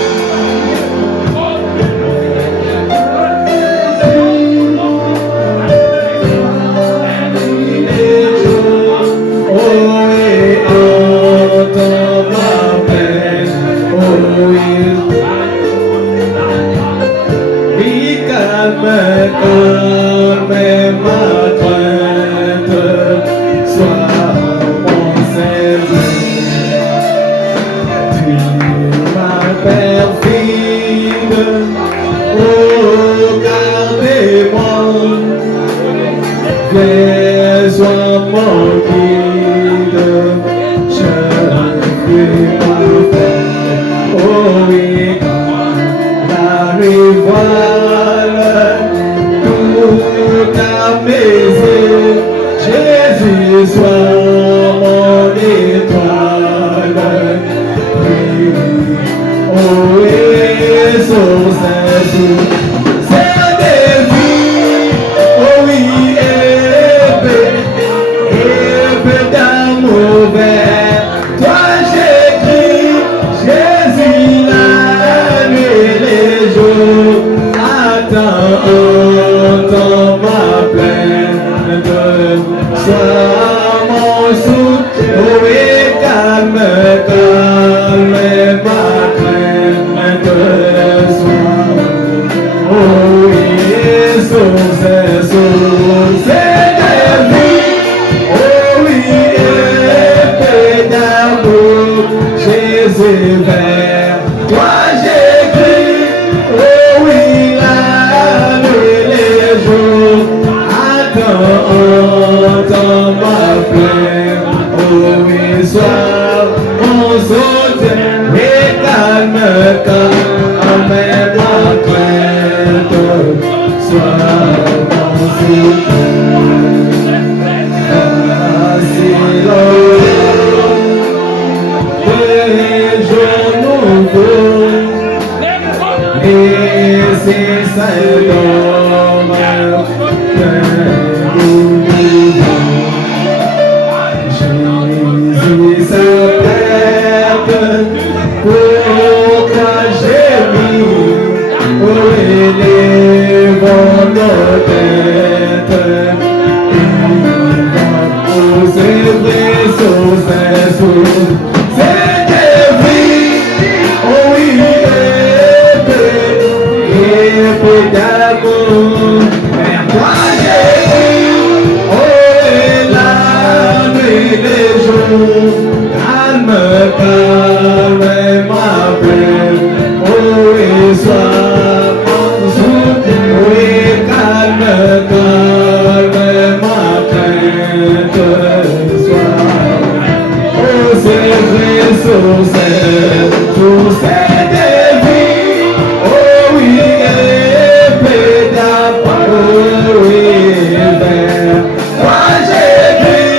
Calme ma crainte, sois mon Seigneur. Oh, gardez-moi, viens, sois mon guide, je suis parfait. Oh oui, la rivoire, tout à mes yeux, Jésus soit mon étoile. Oh, et source c'est des vies, oh oui, épée d'amour vers toi j'écris, Jésus la nuit les jours, entends ma plainte, sois mon soutien, oh et calme ma crainte, oh oui, source de vie, oh oui, épée d'amour, Jésus vers toi j'écris, oh oui, la nuit les jours, entends ma plainte, oh oui, sois mon soutien, et calme ma crainte, sois mon soutien. Facile des jours nouveaux, et c'est ça l'homme Jésus s'appelle pour toi j'ai mis, oh élevons nos têtes, il va poser vrai sur ses sous, c'est des vies, oh oui, épée d'amour, vers toi j'ai mis, oh et la nuit les jours, calme ma peine, oh et sois mon soutien, oh et calme ma crainte, sois, oh c'est vrai sur ces vies, oh oui, épée d'amour, oh oui, vers toi j'écris,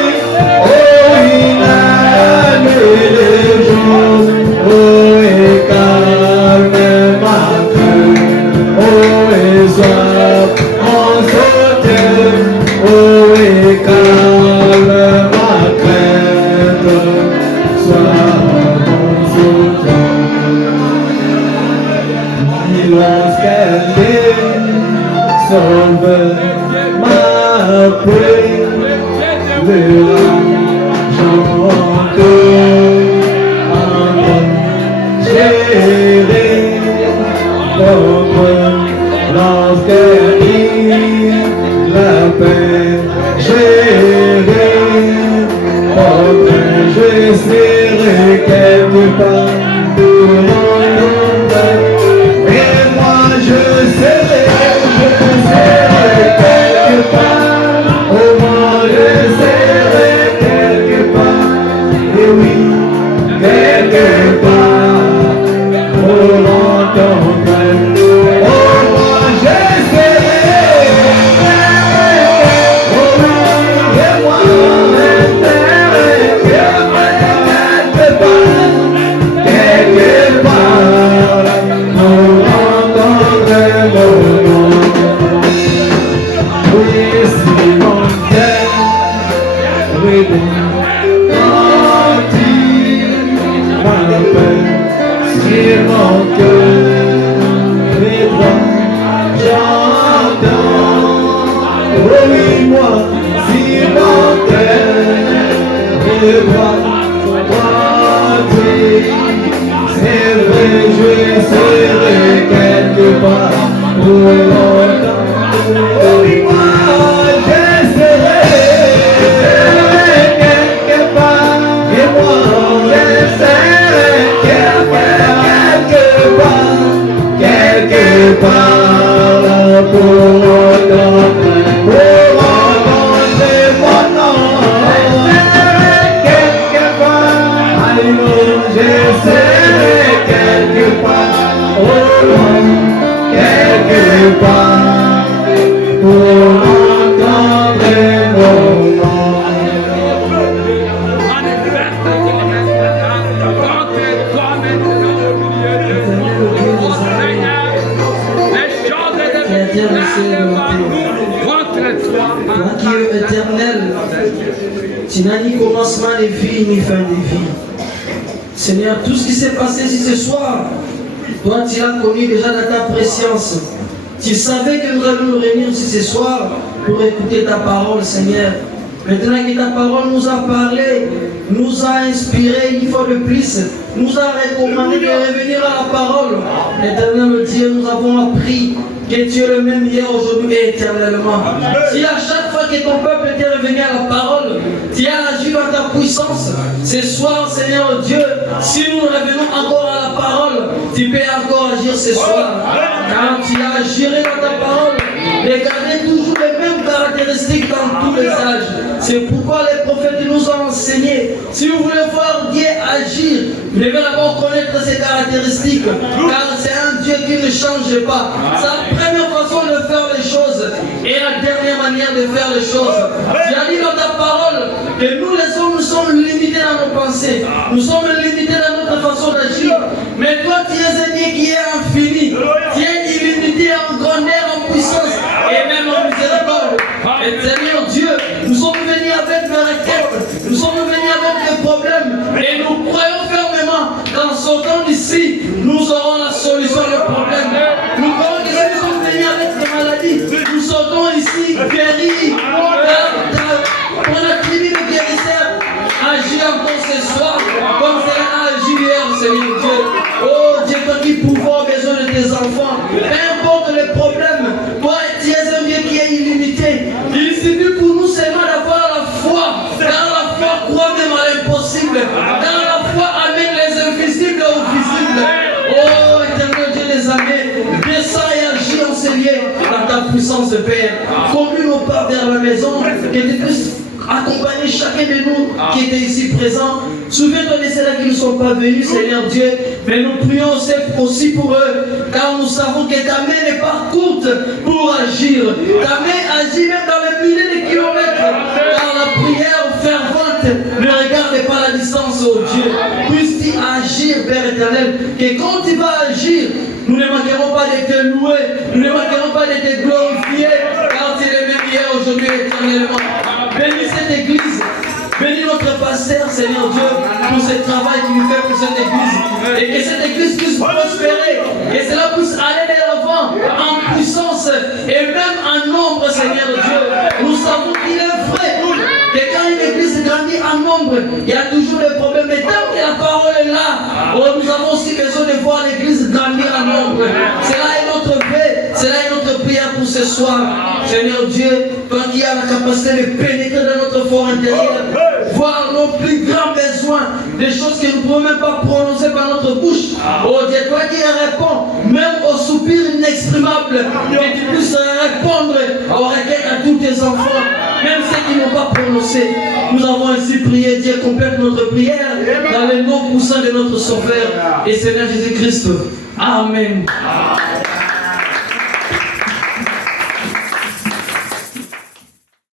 oh oui, la nuit les jours, oh et calme ma crainte, oh et sois mon soutien, oh et calme ma crainte, sois mon soutien. Lorsqu'elle sauve ma paix, de l'argent gérer comme lorsqu'elle la paix, gérer comme je serai quelque part pour mon père. Et moi je serai quelque part, au moins je serai quelque part, et oui, quelque part, pour l'entendre. Oh moi je serai, oh oui, et moi je serai quelque part, quelque part, pour entendre mon nom. Oui, si mon cœur, oui, quand il m'appelle, si mon cœur est droit, j'entends. Oh oui, moi, si mon cœur est droit, c'est vrai, je serai quelque part pour longtemps. Oh oui, moi, je serai quelque part, et moi, je serai quelque part, quelque part. quelque part pour entendre nos noms. Toi qui es éternel, tu n'as ni commencement de vie ni fin de vie. Seigneur, tout ce qui s'est passé ici ce soir, toi tu l'as connu déjà dans ta préscience. Tu savais que nous allions nous réunir ici ce soir pour écouter ta parole, Seigneur. Maintenant que ta parole nous a parlé, nous a inspiré une fois de plus, nous a recommandé de revenir à la parole. Éternel Dieu, nous avons appris que tu es le même hier, aujourd'hui et éternellement. Si à chaque fois que ton peuple était revenu à la parole, tu as agi dans ta puissance. Ce soir, Seigneur Dieu, si nous revenons encore à la parole, tu peux encore agir ce soir. Car tu as agi dans ta parole et gardé toujours les mêmes caractéristiques dans tous les âges. C'est pourquoi les prophètes nous ont enseigné. Si vous voulez voir Dieu agir, vous devez d'abord connaître ses caractéristiques. Car c'est un Dieu qui ne change pas. Sa première façon de faire les choses et la dernière manière de faire les choses. Tu as dit dans ta parole que nous les hommes, nous sommes limités dans nos pensées. Nous sommes limités dans notre façon d'agir. Mais toi, tu es un Dieu qui est infini. Tu es illimité en grandeur, en puissance et même en miséricorde. Et Seigneur Dieu, nous sommes venus avec des requêtes, nous sommes venus avec des problèmes et nous croyons fermement qu'en sortant d'ici, nous aurons la solution au problème. Nous croyons que si nous sommes venus avec des maladies, nous sortons ici guéris. On a fini de guérisseur. Agis encore ce soir comme cela a agi hier, Seigneur Dieu. Oh Dieu, toi qui pouvoir besoin de tes enfants, peu importe les problèmes, toi tu es un Dieu qui est illimité. Il suffit pour nous seulement d'avoir la foi, car la foi croit même à l'impossible, car la foi amène les invisibles aux visibles. Oh éternel Dieu des armées, descends et agis en ce lieu dans ta puissance, Père. Conduis nos pas vers la maison, que tu puisses accompagner chacun de nous qui était ici présent. Souviens-toi de ceux-là qui ne sont pas venus, Seigneur Dieu, mais nous prions aussi pour eux, car nous savons que ta main n'est pas courte pour agir. Ta main agit même dans les milliers de kilomètres, car la prière fervente ne regarde pas la distance, oh Dieu. Puisses-tu agir, Père éternel, que quand tu vas agir, nous ne manquerons pas de te louer, nous ne manquerons pas de te glorifier, car tu es le même hier, aujourd'hui et éternellement. Bénis cette église, bénis notre pasteur, Seigneur Dieu, pour ce travail qu'il fait pour cette église. Et que cette église puisse prospérer, que cela puisse aller de l'avant en puissance et même en nombre, Seigneur Dieu. Nous savons qu'il est vrai que quand une église grandit en nombre, il y a toujours des problèmes. Mais tant que la parole est là, nous avons aussi besoin de voir l'église grandir en nombre. Cela est notre paix, cela est notre prière pour ce soir. Seigneur Dieu, toi qui as la capacité de pénétrer dans notre fort intérieur, voir nos plus grands besoins, des choses que nous ne pouvons même pas prononcer par notre bouche. Oh Dieu, toi qui réponds même aux soupirs inexprimables, que tu puisses répondre aux requêtes à tous tes enfants, même ceux qui n'ont pas prononcé. Nous avons ainsi prié. Dieu complète notre prière dans le nom puissant de notre Sauveur et Seigneur Jésus-Christ. Amen.